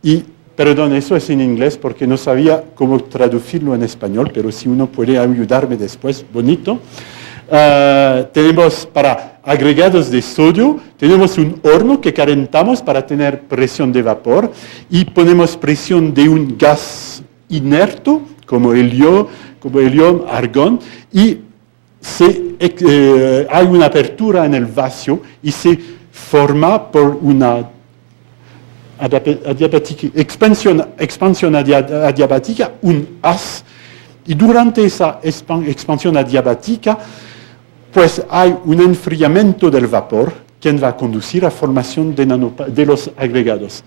y perdón, eso es en inglés porque no sabía cómo traducirlo en español, pero si uno puede ayudarme después, bonito. Tenemos para agregados de sodio, tenemos un horno que calentamos para tener presión de vapor y ponemos presión de un gas inerto como helio, argón, y hay una apertura en el vacío y se forma por una expansión adiabática, un haz, y durante esa expansión adiabática pues hay un enfriamiento del vapor que va a conducir a formación de los agregados.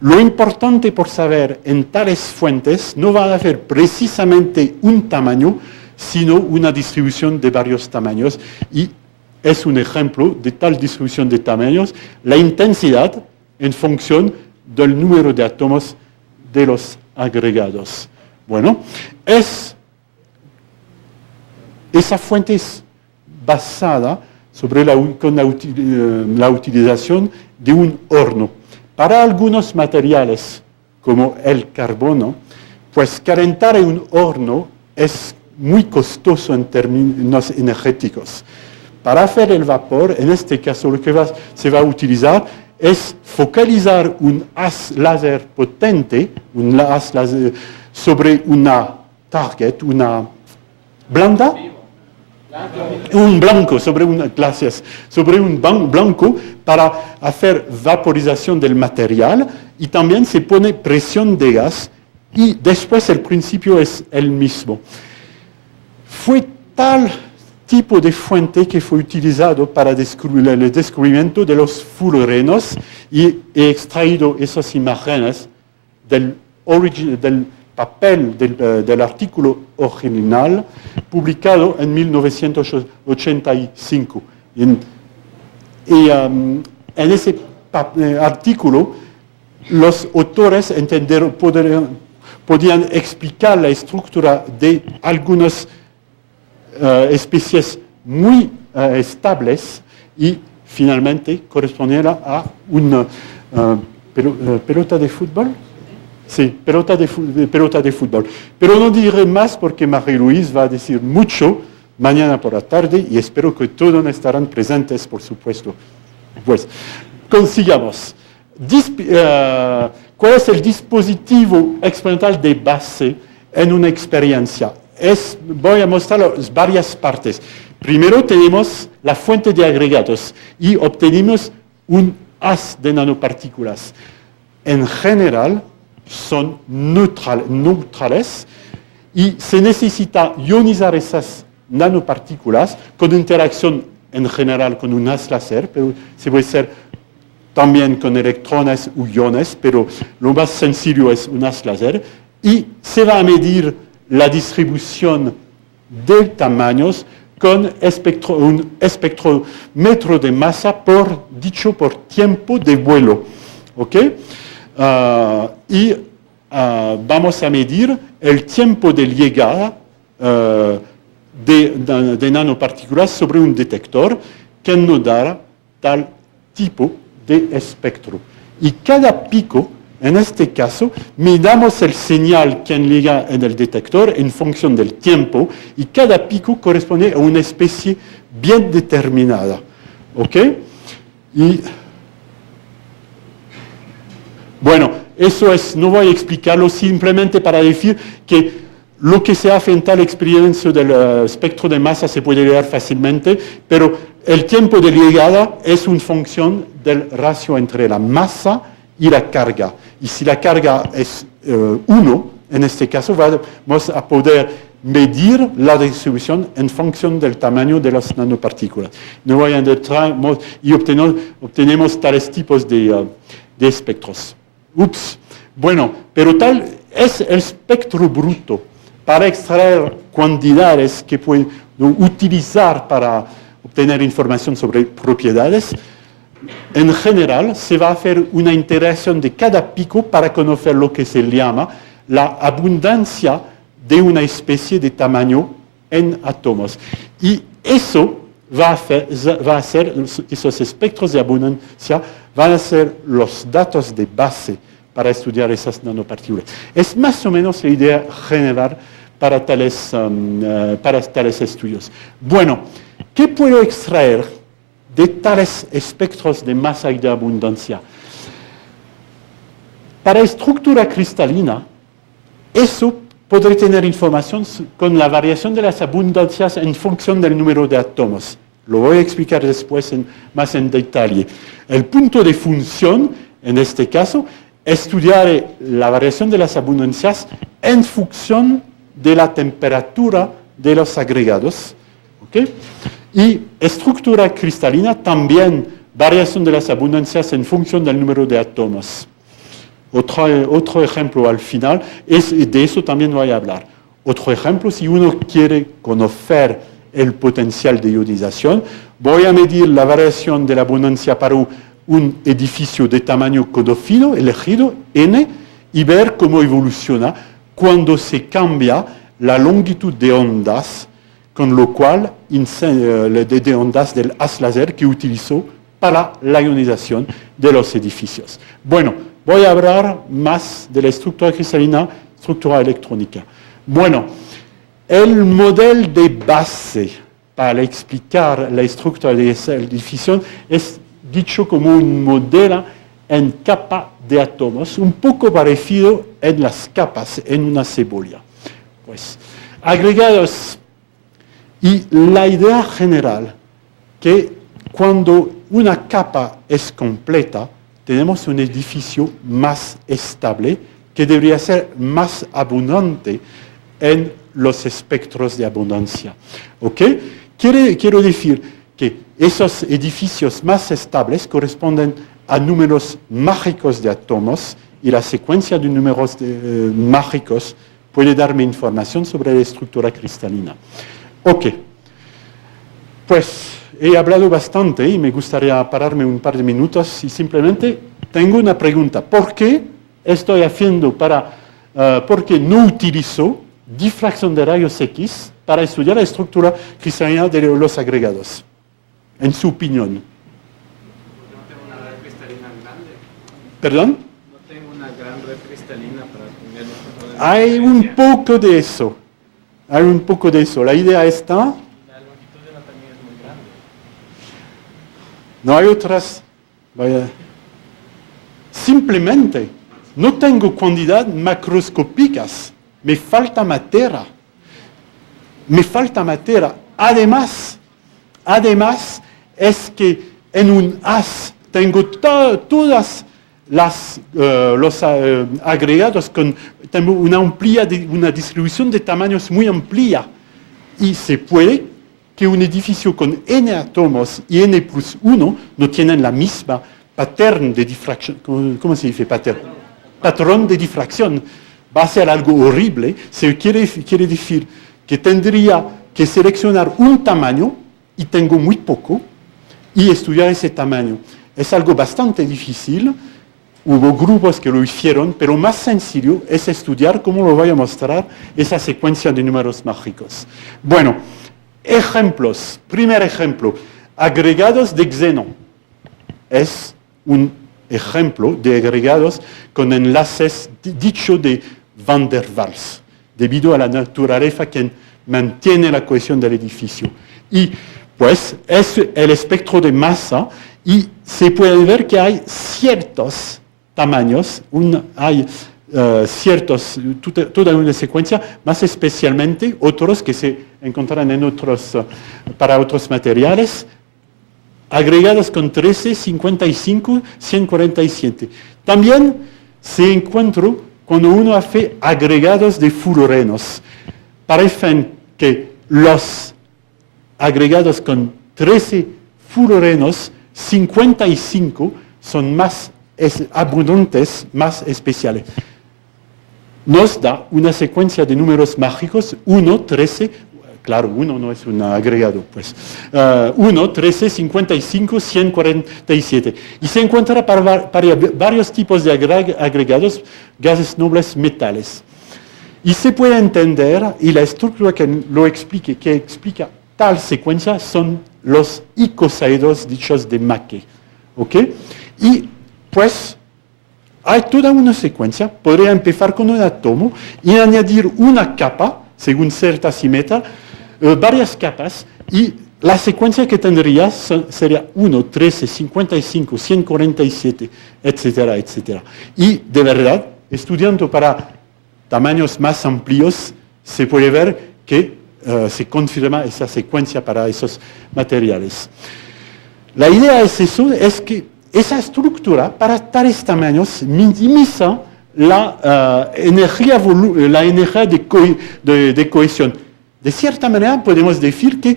Lo importante por saber en tales fuentes no va a haber precisamente un tamaño, sino una distribución de varios tamaños. Y es un ejemplo de tal distribución de tamaños, la intensidad en función del número de átomos de los agregados. Bueno, esa fuente es basada sobre la utilización de un horno. Para algunos materiales, como el carbono, pues calentar en un horno es muy costoso en términos energéticos. Para hacer el vapor, en este caso lo que se va a utilizar es focalizar un haz láser potente, un haz láser sobre una target, una blanda, un blanco, sobre un blanco para hacer vaporización del material y también se pone presión de gas y después el principio es el mismo. Fue tal tipo de fuente que fue utilizado para el descubrimiento de los fullerenos y he extraído esas imágenes del papel del artículo original publicado en 1985. En ese artículo los autores podían explicar la estructura de algunas especies muy estables y finalmente correspondiera a una pelota de fútbol. Sí, pelota de fútbol. Pero no diré más porque Marie-Louise va a decir mucho mañana por la tarde y espero que todos estarán presentes, por supuesto. Pues, consigamos. ¿Cuál es el dispositivo experimental de base en una experiencia? Voy a mostrar varias partes. Primero tenemos la fuente de agregados y obtenemos un haz de nanopartículas. En general son neutrales y se necesita ionizar esas nanopartículas con interacción en general con un haz láser, pero se puede hacer también con electrones u iones, pero lo más sencillo es un haz láser, y se va a medir la distribución de tamaños con un espectrómetro de masa dicho por tiempo de vuelo. ¿Okay? Vamos a medir el tiempo de llegada de nanopartículas sobre un detector que nos dará tal tipo de espectro. Y cada pico, en este caso, midamos el señal que llega en el detector en función del tiempo y cada pico corresponde a una especie bien determinada. ¿Ok? Y bueno, eso no voy a explicarlo simplemente para decir que lo que se hace en tal experiencia del espectro de masa se puede leer fácilmente, pero el tiempo de llegada es una función del ratio entre la masa y la carga. Y si la carga es 1, en este caso vamos a poder medir la distribución en función del tamaño de las nanopartículas. No voy a entrar y obtenemos tales tipos de espectros. Ups. Bueno, pero tal es el espectro bruto para extraer cantidades que pueden utilizar para obtener información sobre propiedades. En general, se va a hacer una interacción de cada pico para conocer lo que se llama la abundancia de una especie de tamaño en átomos. Y eso va a ser, esos espectros de abundancia van a ser los datos de base para estudiar esas nanopartículas. Es más o menos la idea general para tales estudios. Bueno, ¿qué puedo extraer de tales espectros de masa y de abundancia? Para estructura cristalina, eso podré tener información con la variación de las abundancias en función del número de átomos. Lo voy a explicar después más en detalle. El punto de función, en este caso, estudiar la variación de las abundancias en función de la temperatura de los agregados. ¿Okay? Y estructura cristalina también variación de las abundancias en función del número de átomos. Otro ejemplo al final, de eso también voy a hablar. Otro ejemplo, si uno quiere conocer el potencial de ionización, voy a medir la variación de la abundancia para un edificio de tamaño conocido, elegido, N, y ver cómo evoluciona cuando se cambia la longitud de ondas, con lo cual de ondas del haz láser que utilizó para la ionización de los edificios. Bueno, voy a hablar más de la estructura cristalina, estructura electrónica. Bueno, el modelo de base para explicar la estructura de esa edificio es dicho como un modelo en capa de átomos, un poco parecido en las capas en una cebolla. Pues, agregados, y la idea general que cuando una capa es completa, tenemos un edificio más estable que debería ser más abundante en los espectros de abundancia. ¿Ok? Quiero decir que esos edificios más estables corresponden a números mágicos de átomos y la secuencia de números mágicos puede darme información sobre la estructura cristalina. Ok, pues he hablado bastante y me gustaría pararme un par de minutos y simplemente tengo una pregunta. ¿Por qué estoy haciendo por qué no utilizo difracción de rayos X para estudiar la estructura cristalina de los agregados, en su opinión. No tengo una red cristalina grande. ¿Perdón? No tengo una gran red cristalina para tener los patrones. Hay un poco de eso. Hay un poco de eso. La idea está... La longitud de la también es muy grande. No hay otras... Vaya. Simplemente no tengo cantidad macroscópicas. Me falta materia. Me falta materia. Además, es que en un haz tengo todas los agregados tengo una distribución de tamaños muy amplia. Y se puede que un edificio con n átomos y n plus 1 no tienen la misma patrón de difracción. ¿Cómo se dice patrón? Patrón de difracción. Va a ser algo horrible. Se quiere decir que tendría que seleccionar un tamaño y tengo muy poco y estudiar ese tamaño. Es algo bastante difícil. Hubo grupos que lo hicieron, pero más sencillo es estudiar, como lo voy a mostrar, esa secuencia de números mágicos. Bueno, ejemplos. Primer ejemplo, agregados de xeno. Es un ejemplo de agregados con enlaces dicho de Van der Waals, debido a la naturaleza que mantiene la cohesión del edificio. Y pues es el espectro de masa y se puede ver que hay ciertos tamaños, hay ciertos, toda una secuencia, más especialmente otros que se encontrarán en para otros materiales, agregados con 13, 55, 147. También se encuentra cuando uno hace agregados de fluorenos. Parecen que los agregados con 13 fluorenos, 55 son más abundantes, más especiales. Nos da una secuencia de números mágicos, 1, 13, claro, 1 no es un agregado, pues, 1, 13, 55, 147. Y se encuentra para varios tipos de agregados, gases nobles, metales. Y se puede entender, y la estructura que explica tal secuencia son los icosaedros dichos de Mackey. ¿Ok? Y pues hay toda una secuencia, podría empezar con un átomo y añadir una capa, según cierta simetría, varias capas, y la secuencia que tendría sería 1, 13, 55, 147, etcétera, etcétera. Y de verdad, estudiando para tamaños más amplios, se puede ver que se confirma esa secuencia para esos materiales. La idea es que esa estructura para tales tamaños minimiza la energía de cohesión. De cierta manera podemos decir que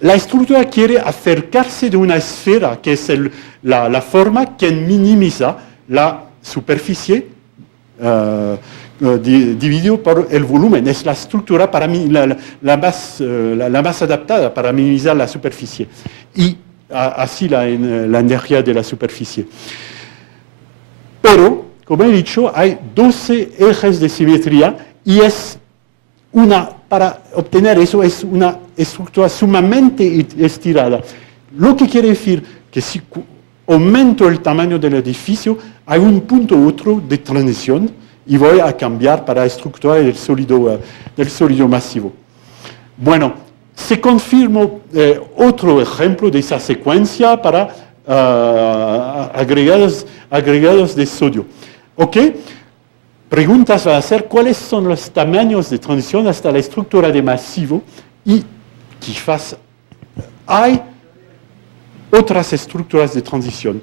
la estructura quiere acercarse de una esfera, que es la forma que minimiza la superficie dividido por el volumen. Es la estructura para la más adaptada para minimizar la superficie. Y así la energía de la superficie. Pero, como he dicho, hay 12 ejes de simetría y para obtener eso es una estructura sumamente estirada. Lo que quiere decir que si aumento el tamaño del edificio, hay un punto u otro de transición y voy a cambiar para estructurar el sólido masivo. Bueno, se confirmó otro ejemplo de esa secuencia para agregados de sodio. ¿Ok? Preguntas van a ser cuáles son los tamaños de transición hasta la estructura de masivo y quizás hay otras estructuras de transición.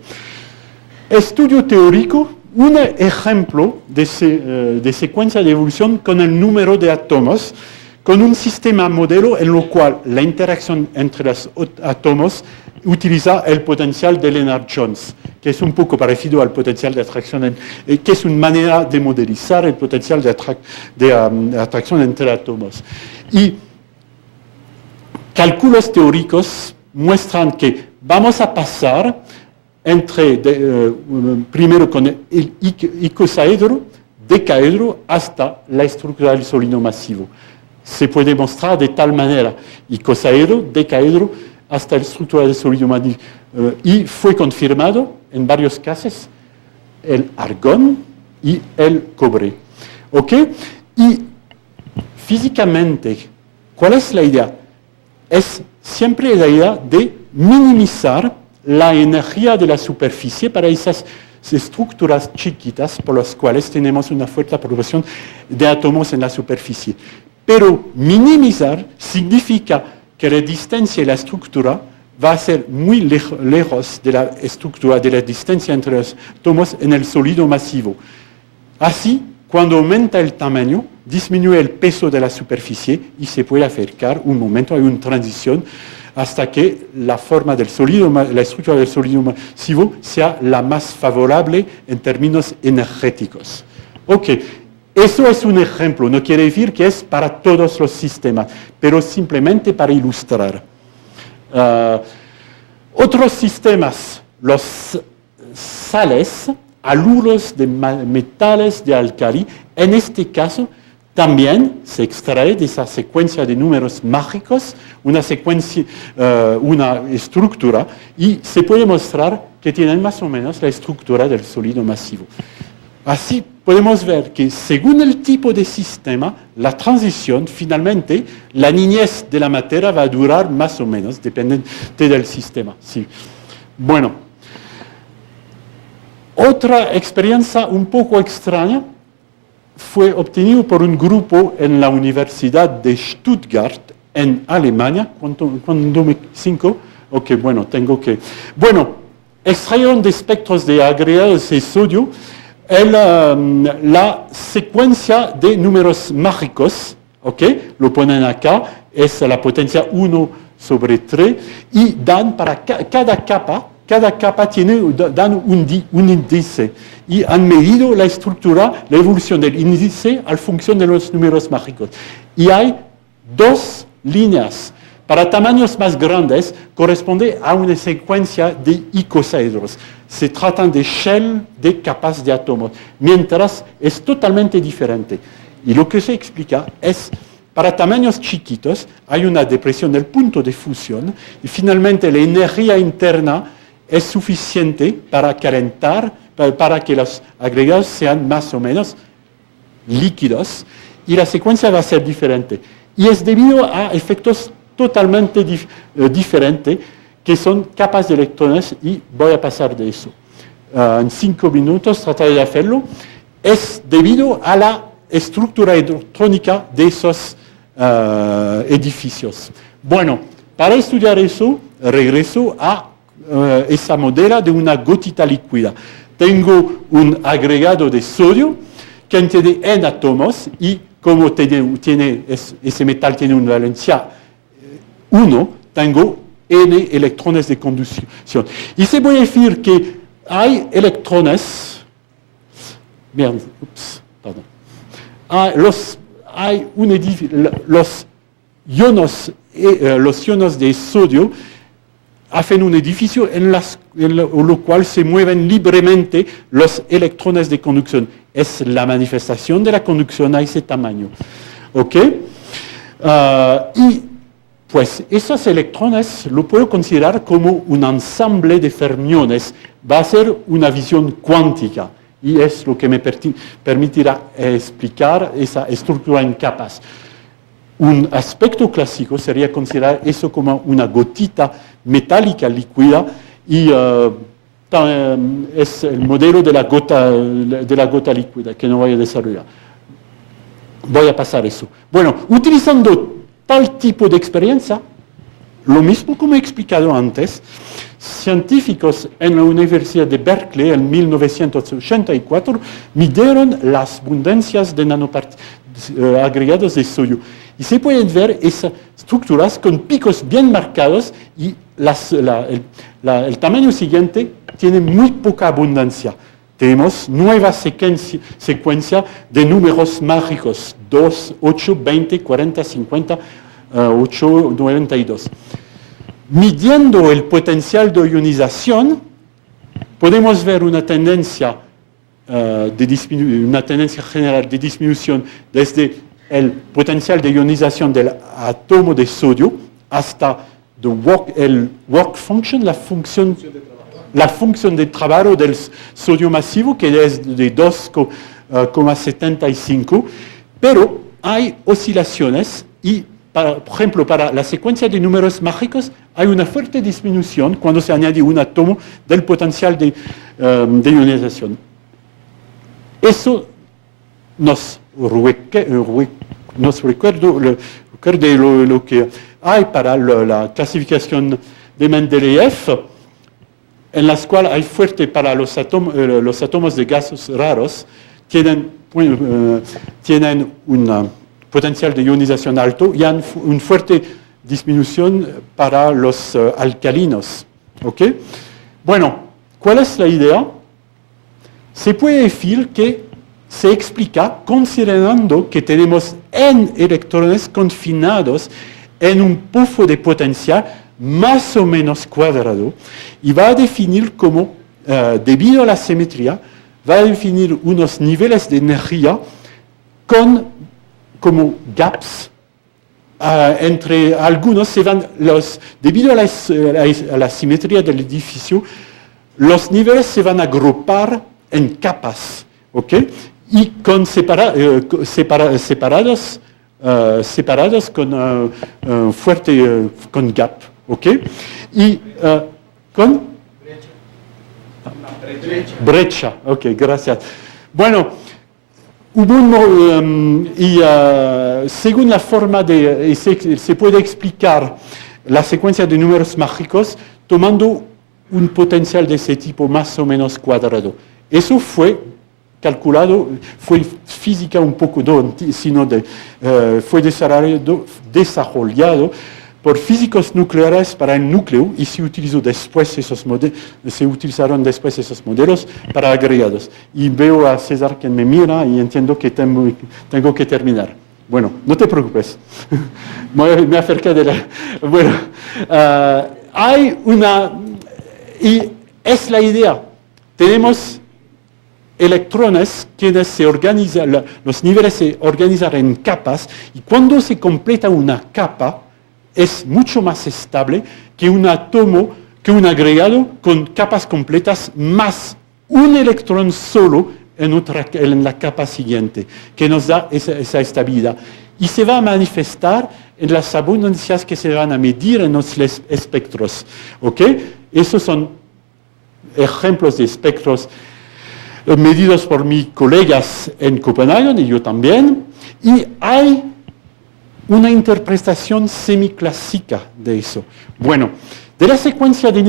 Estudio teórico, un ejemplo de secuencia de evolución con el número de átomos, con un sistema modelo en lo cual la interacción entre los átomos utiliza el potencial de Lennard-Jones, que es un poco parecido al potencial de atracción, que es una manera de modelizar el potencial de atracción entre átomos. Y cálculos teóricos muestran que vamos a primero con el icosaedro, decaedro hasta la estructura del sólido masivo. Se puede mostrar de tal manera, icosaedro, decaedro, hasta la estructura del sólido masivo. Y fue confirmado en varios casos el argón y el cobre. ¿Ok? Y físicamente, ¿cuál es la idea? Es siempre la idea de minimizar la energía de la superficie para esas estructuras chiquitas por las cuales tenemos una fuerte proporción de átomos en la superficie. Pero minimizar significa que la distancia y la estructura va a ser muy lejos de la estructura, de la distancia entre los átomos en el sólido masivo. Así, cuando aumenta el tamaño, disminuye el peso de la superficie y se puede acercar un momento, hay una transición hasta que la forma del sólido, la estructura del sólido masivo sea la más favorable en términos energéticos. Ok, eso es un ejemplo, no quiere decir que es para todos los sistemas, pero simplemente para ilustrar. Otros sistemas, los sales, haluros de metales de álcali, en este caso también se extrae de esa secuencia de números mágicos una secuencia, una estructura, y se puede mostrar que tienen más o menos la estructura del sólido masivo. Así podemos ver que según el tipo de sistema, la transición, finalmente, la niñez de la materia va a durar más o menos, dependiente del sistema. Sí. Bueno, otra experiencia un poco extraña fue obtenido por un grupo en la Universidad de Stuttgart, en Alemania. ¿Cuándo me 5? Ok, bueno, tengo que... Bueno, extrajeron de espectros de agregados de sodio la secuencia de números mágicos, ¿ok? Lo ponen acá, es la potencia 1/3, y dan para cada capa dan un índice, y han medido la estructura, la evolución del índice a función de los números mágicos. Y hay dos líneas. Para tamaños más grandes corresponde a una secuencia de icosaedros. Se tratan de shell de capas de átomos, mientras es totalmente diferente. Y lo que se explica es, para tamaños chiquitos hay una depresión del punto de fusión y finalmente la energía interna es suficiente para calentar, para que los agregados sean más o menos líquidos, y la secuencia va a ser diferente. Y es debido a efectos totalmente diferentes, que son capas de electrones, y voy a pasar de eso. En 5 minutos trataré de hacerlo. Es debido a la estructura electrónica de esos edificios. Bueno, para estudiar eso, regreso a esa modela de una gotita líquida. Tengo un agregado de sodio que tiene N átomos, y como ese metal tiene una valencia 1, tengo N electrones de conducción. Y se puede decir que hay electrones, bien, los ionos de sodio hacen un edificio en lo cual se mueven libremente los electrones de conducción. Es la manifestación de la conducción a ese tamaño. ¿Ok? Y pues esos electrones lo puedo considerar como un ensamble de fermiones. Va a ser una visión cuántica, y es lo que me permitirá explicar esa estructura en capas. Un aspecto clásico sería considerar eso como una gotita metálica líquida, y es el modelo de la gota líquida que no voy a desarrollar. Voy a pasar eso. Bueno, utilizando tal tipo de experiencia, lo mismo como he explicado antes, científicos en la Universidad de Berkeley en 1984 midieron las abundancias de agregados de sodio. Y se pueden ver esas estructuras con picos bien marcados, y el tamaño siguiente tiene muy poca abundancia. Tenemos nueva secuencia de números mágicos, 2, 8, 20, 40, 50, 8, 92. Midiendo el potencial de ionización, podemos ver una tendencia una tendencia general de disminución desde el potencial de ionización del átomo de sodio hasta el work function, la función de trabajo del sodio masivo, que es de 2,75, pero hay oscilaciones y, por ejemplo, para la secuencia de números mágicos hay una fuerte disminución cuando se añade un átomo del potencial de ionización. Eso nos recuerda lo que hay para la clasificación de Mendeleev, en las cuales hay fuerte para los átomos de gases raros, tienen un potencial de ionización alto y hay una fuerte disminución para los alcalinos. ¿Okay? Bueno, ¿cuál es la idea? Se puede decir que se explica considerando que tenemos n electrones confinados en un pufo de potencial más o menos cuadrado y va a definir cómo, debido a la simetría, va a definir unos niveles de energía como gaps. Entre algunos debido a la simetría del edificio, los niveles se van a agrupar en capas, ¿ok? Y separados con con gap, ¿ok? Y con brecha, ok, gracias. Bueno, según la forma se puede explicar la secuencia de números mágicos tomando un potencial de ese tipo más o menos cuadrado. Eso fue calculado, fue física un poco, fue desarrollado por físicos nucleares para el núcleo y se utilizaron después esos modelos para agregados. Y veo a César que me mira y entiendo que tengo que terminar. Bueno, no te preocupes. Me acerqué de la... Bueno, hay una... Y es la idea. Tenemos electrones que se organizan, los niveles se organizan en capas y cuando se completa una capa es mucho más estable que un átomo, que un agregado con capas completas más un electrón solo en la capa siguiente, que nos da esa estabilidad. Y se va a manifestar en las abundancias que se van a medir en los espectros. ¿Ok? Esos son ejemplos de espectros medidos por mis colegas en Copenhague y yo también. Y hay una interpretación semiclásica de eso. Bueno, de la secuencia de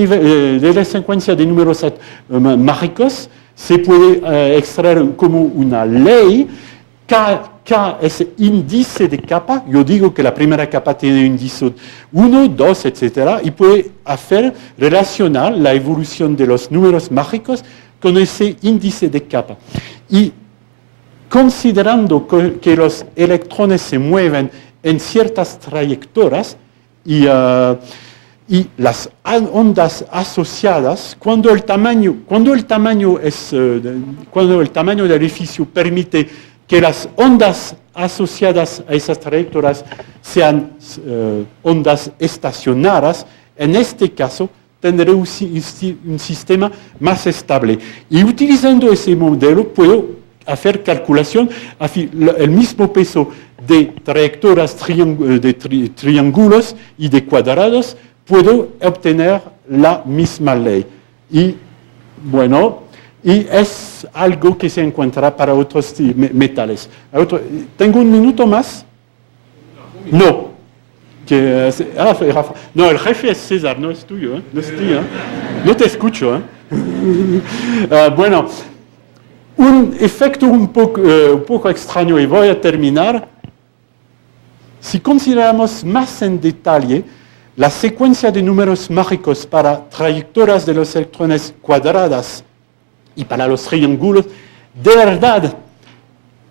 números mágicos se puede extraer como una ley. K es índice de capa. Yo digo que la primera capa tiene índice 1, 2, etc. Y puede relacionar la evolución de los números mágicos con ese índice de capa. Y considerando que los electrones se mueven en ciertas trayectorias y las ondas asociadas, cuando el tamaño del edificio permite que las ondas asociadas a esas trayectorias sean ondas estacionarias, en este caso tendré un sistema más estable. Y utilizando ese modelo puedo hacer calculación, el mismo peso de trayectorias de triángulos y de cuadrados, puedo obtener la misma ley. Y bueno, y es algo que se encuentra para otros metales. ¿Tengo un minuto más? No. Rafa. No, el jefe es César, no es tuyo, ¿eh? No es tuyo, ¿eh? No te escucho, ¿eh? Bueno, un efecto un poco extraño, y voy a terminar. Si consideramos más en detalle la secuencia de números mágicos para trayectorias de los electrones cuadradas y para los triángulos, de verdad,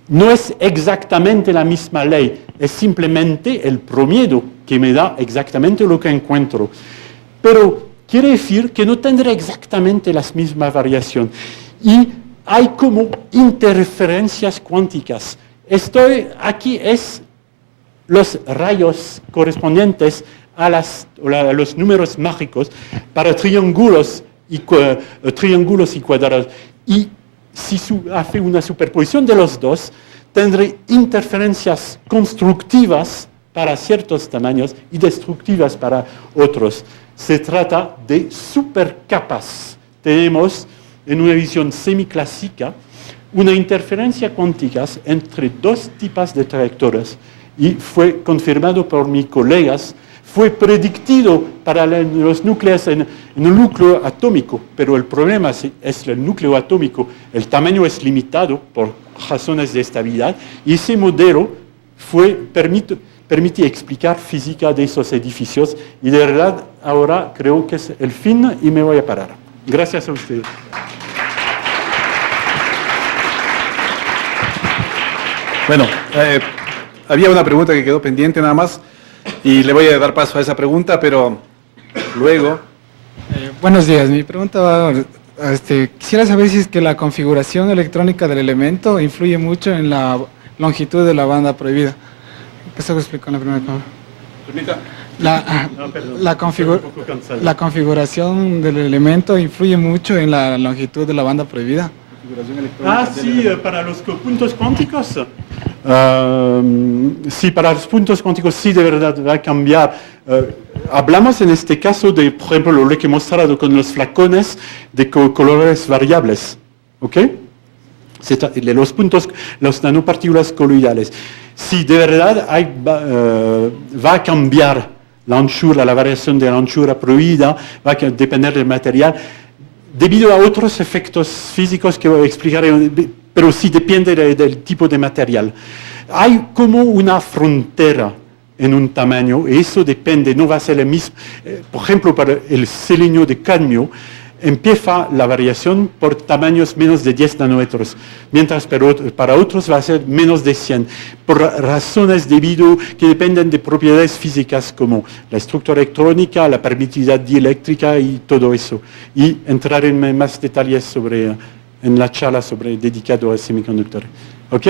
no es exactamente la misma ley, es simplemente el promedio que me da exactamente lo que encuentro. Pero quiere decir que no tendré exactamente la misma variación. Y hay como interferencias cuánticas. Aquí es los rayos correspondientes a los números mágicos para triángulos y cuadrados. Y si hace una superposición de los dos, tendré interferencias constructivas para ciertos tamaños y destructivas para otros. Se trata de supercapas. Tenemos, en una visión semiclásica, una interferencia cuántica entre dos tipos de trayectorias y fue confirmado por mis colegas. Fue predictido para los núcleos en un núcleo atómico, pero el problema es el núcleo atómico. El tamaño es limitado por razones de estabilidad y ese modelo permite explicar física de esos edificios y de verdad ahora creo que es el fin y me voy a parar. Gracias a ustedes. Bueno, había una pregunta que quedó pendiente nada más y le voy a dar paso a esa pregunta, pero luego... Buenos días, mi pregunta va... quisiera saber si es que la configuración electrónica del elemento influye mucho en la longitud de la banda prohibida. Eso lo explico en la primera cámara. Permita. La configuración del elemento influye mucho en la longitud de la banda prohibida. Sí, para los puntos cuánticos. Sí, para los puntos cuánticos sí, de verdad va a cambiar. Hablamos en este caso de, por ejemplo, lo que he mostrado con los flacones de colores variables. ¿Ok? De los puntos, las nanopartículas coloidales. Sí, de verdad va a cambiar la anchura, la variación de la anchura prohibida, va a depender del material. Debido a otros efectos físicos que voy a explicar, pero sí depende del tipo de material. Hay como una frontera en un tamaño, y eso depende, no va a ser el mismo. Por ejemplo, para el selenio de cadmio, empieza la variación por tamaños menos de 10 nanómetros, mientras para otros va a ser menos de 100, por razones que dependen de propiedades físicas como la estructura electrónica, la permitividad dieléctrica y todo eso. Y entrar en más detalles en la charla dedicado a semiconductores. ¿Ok?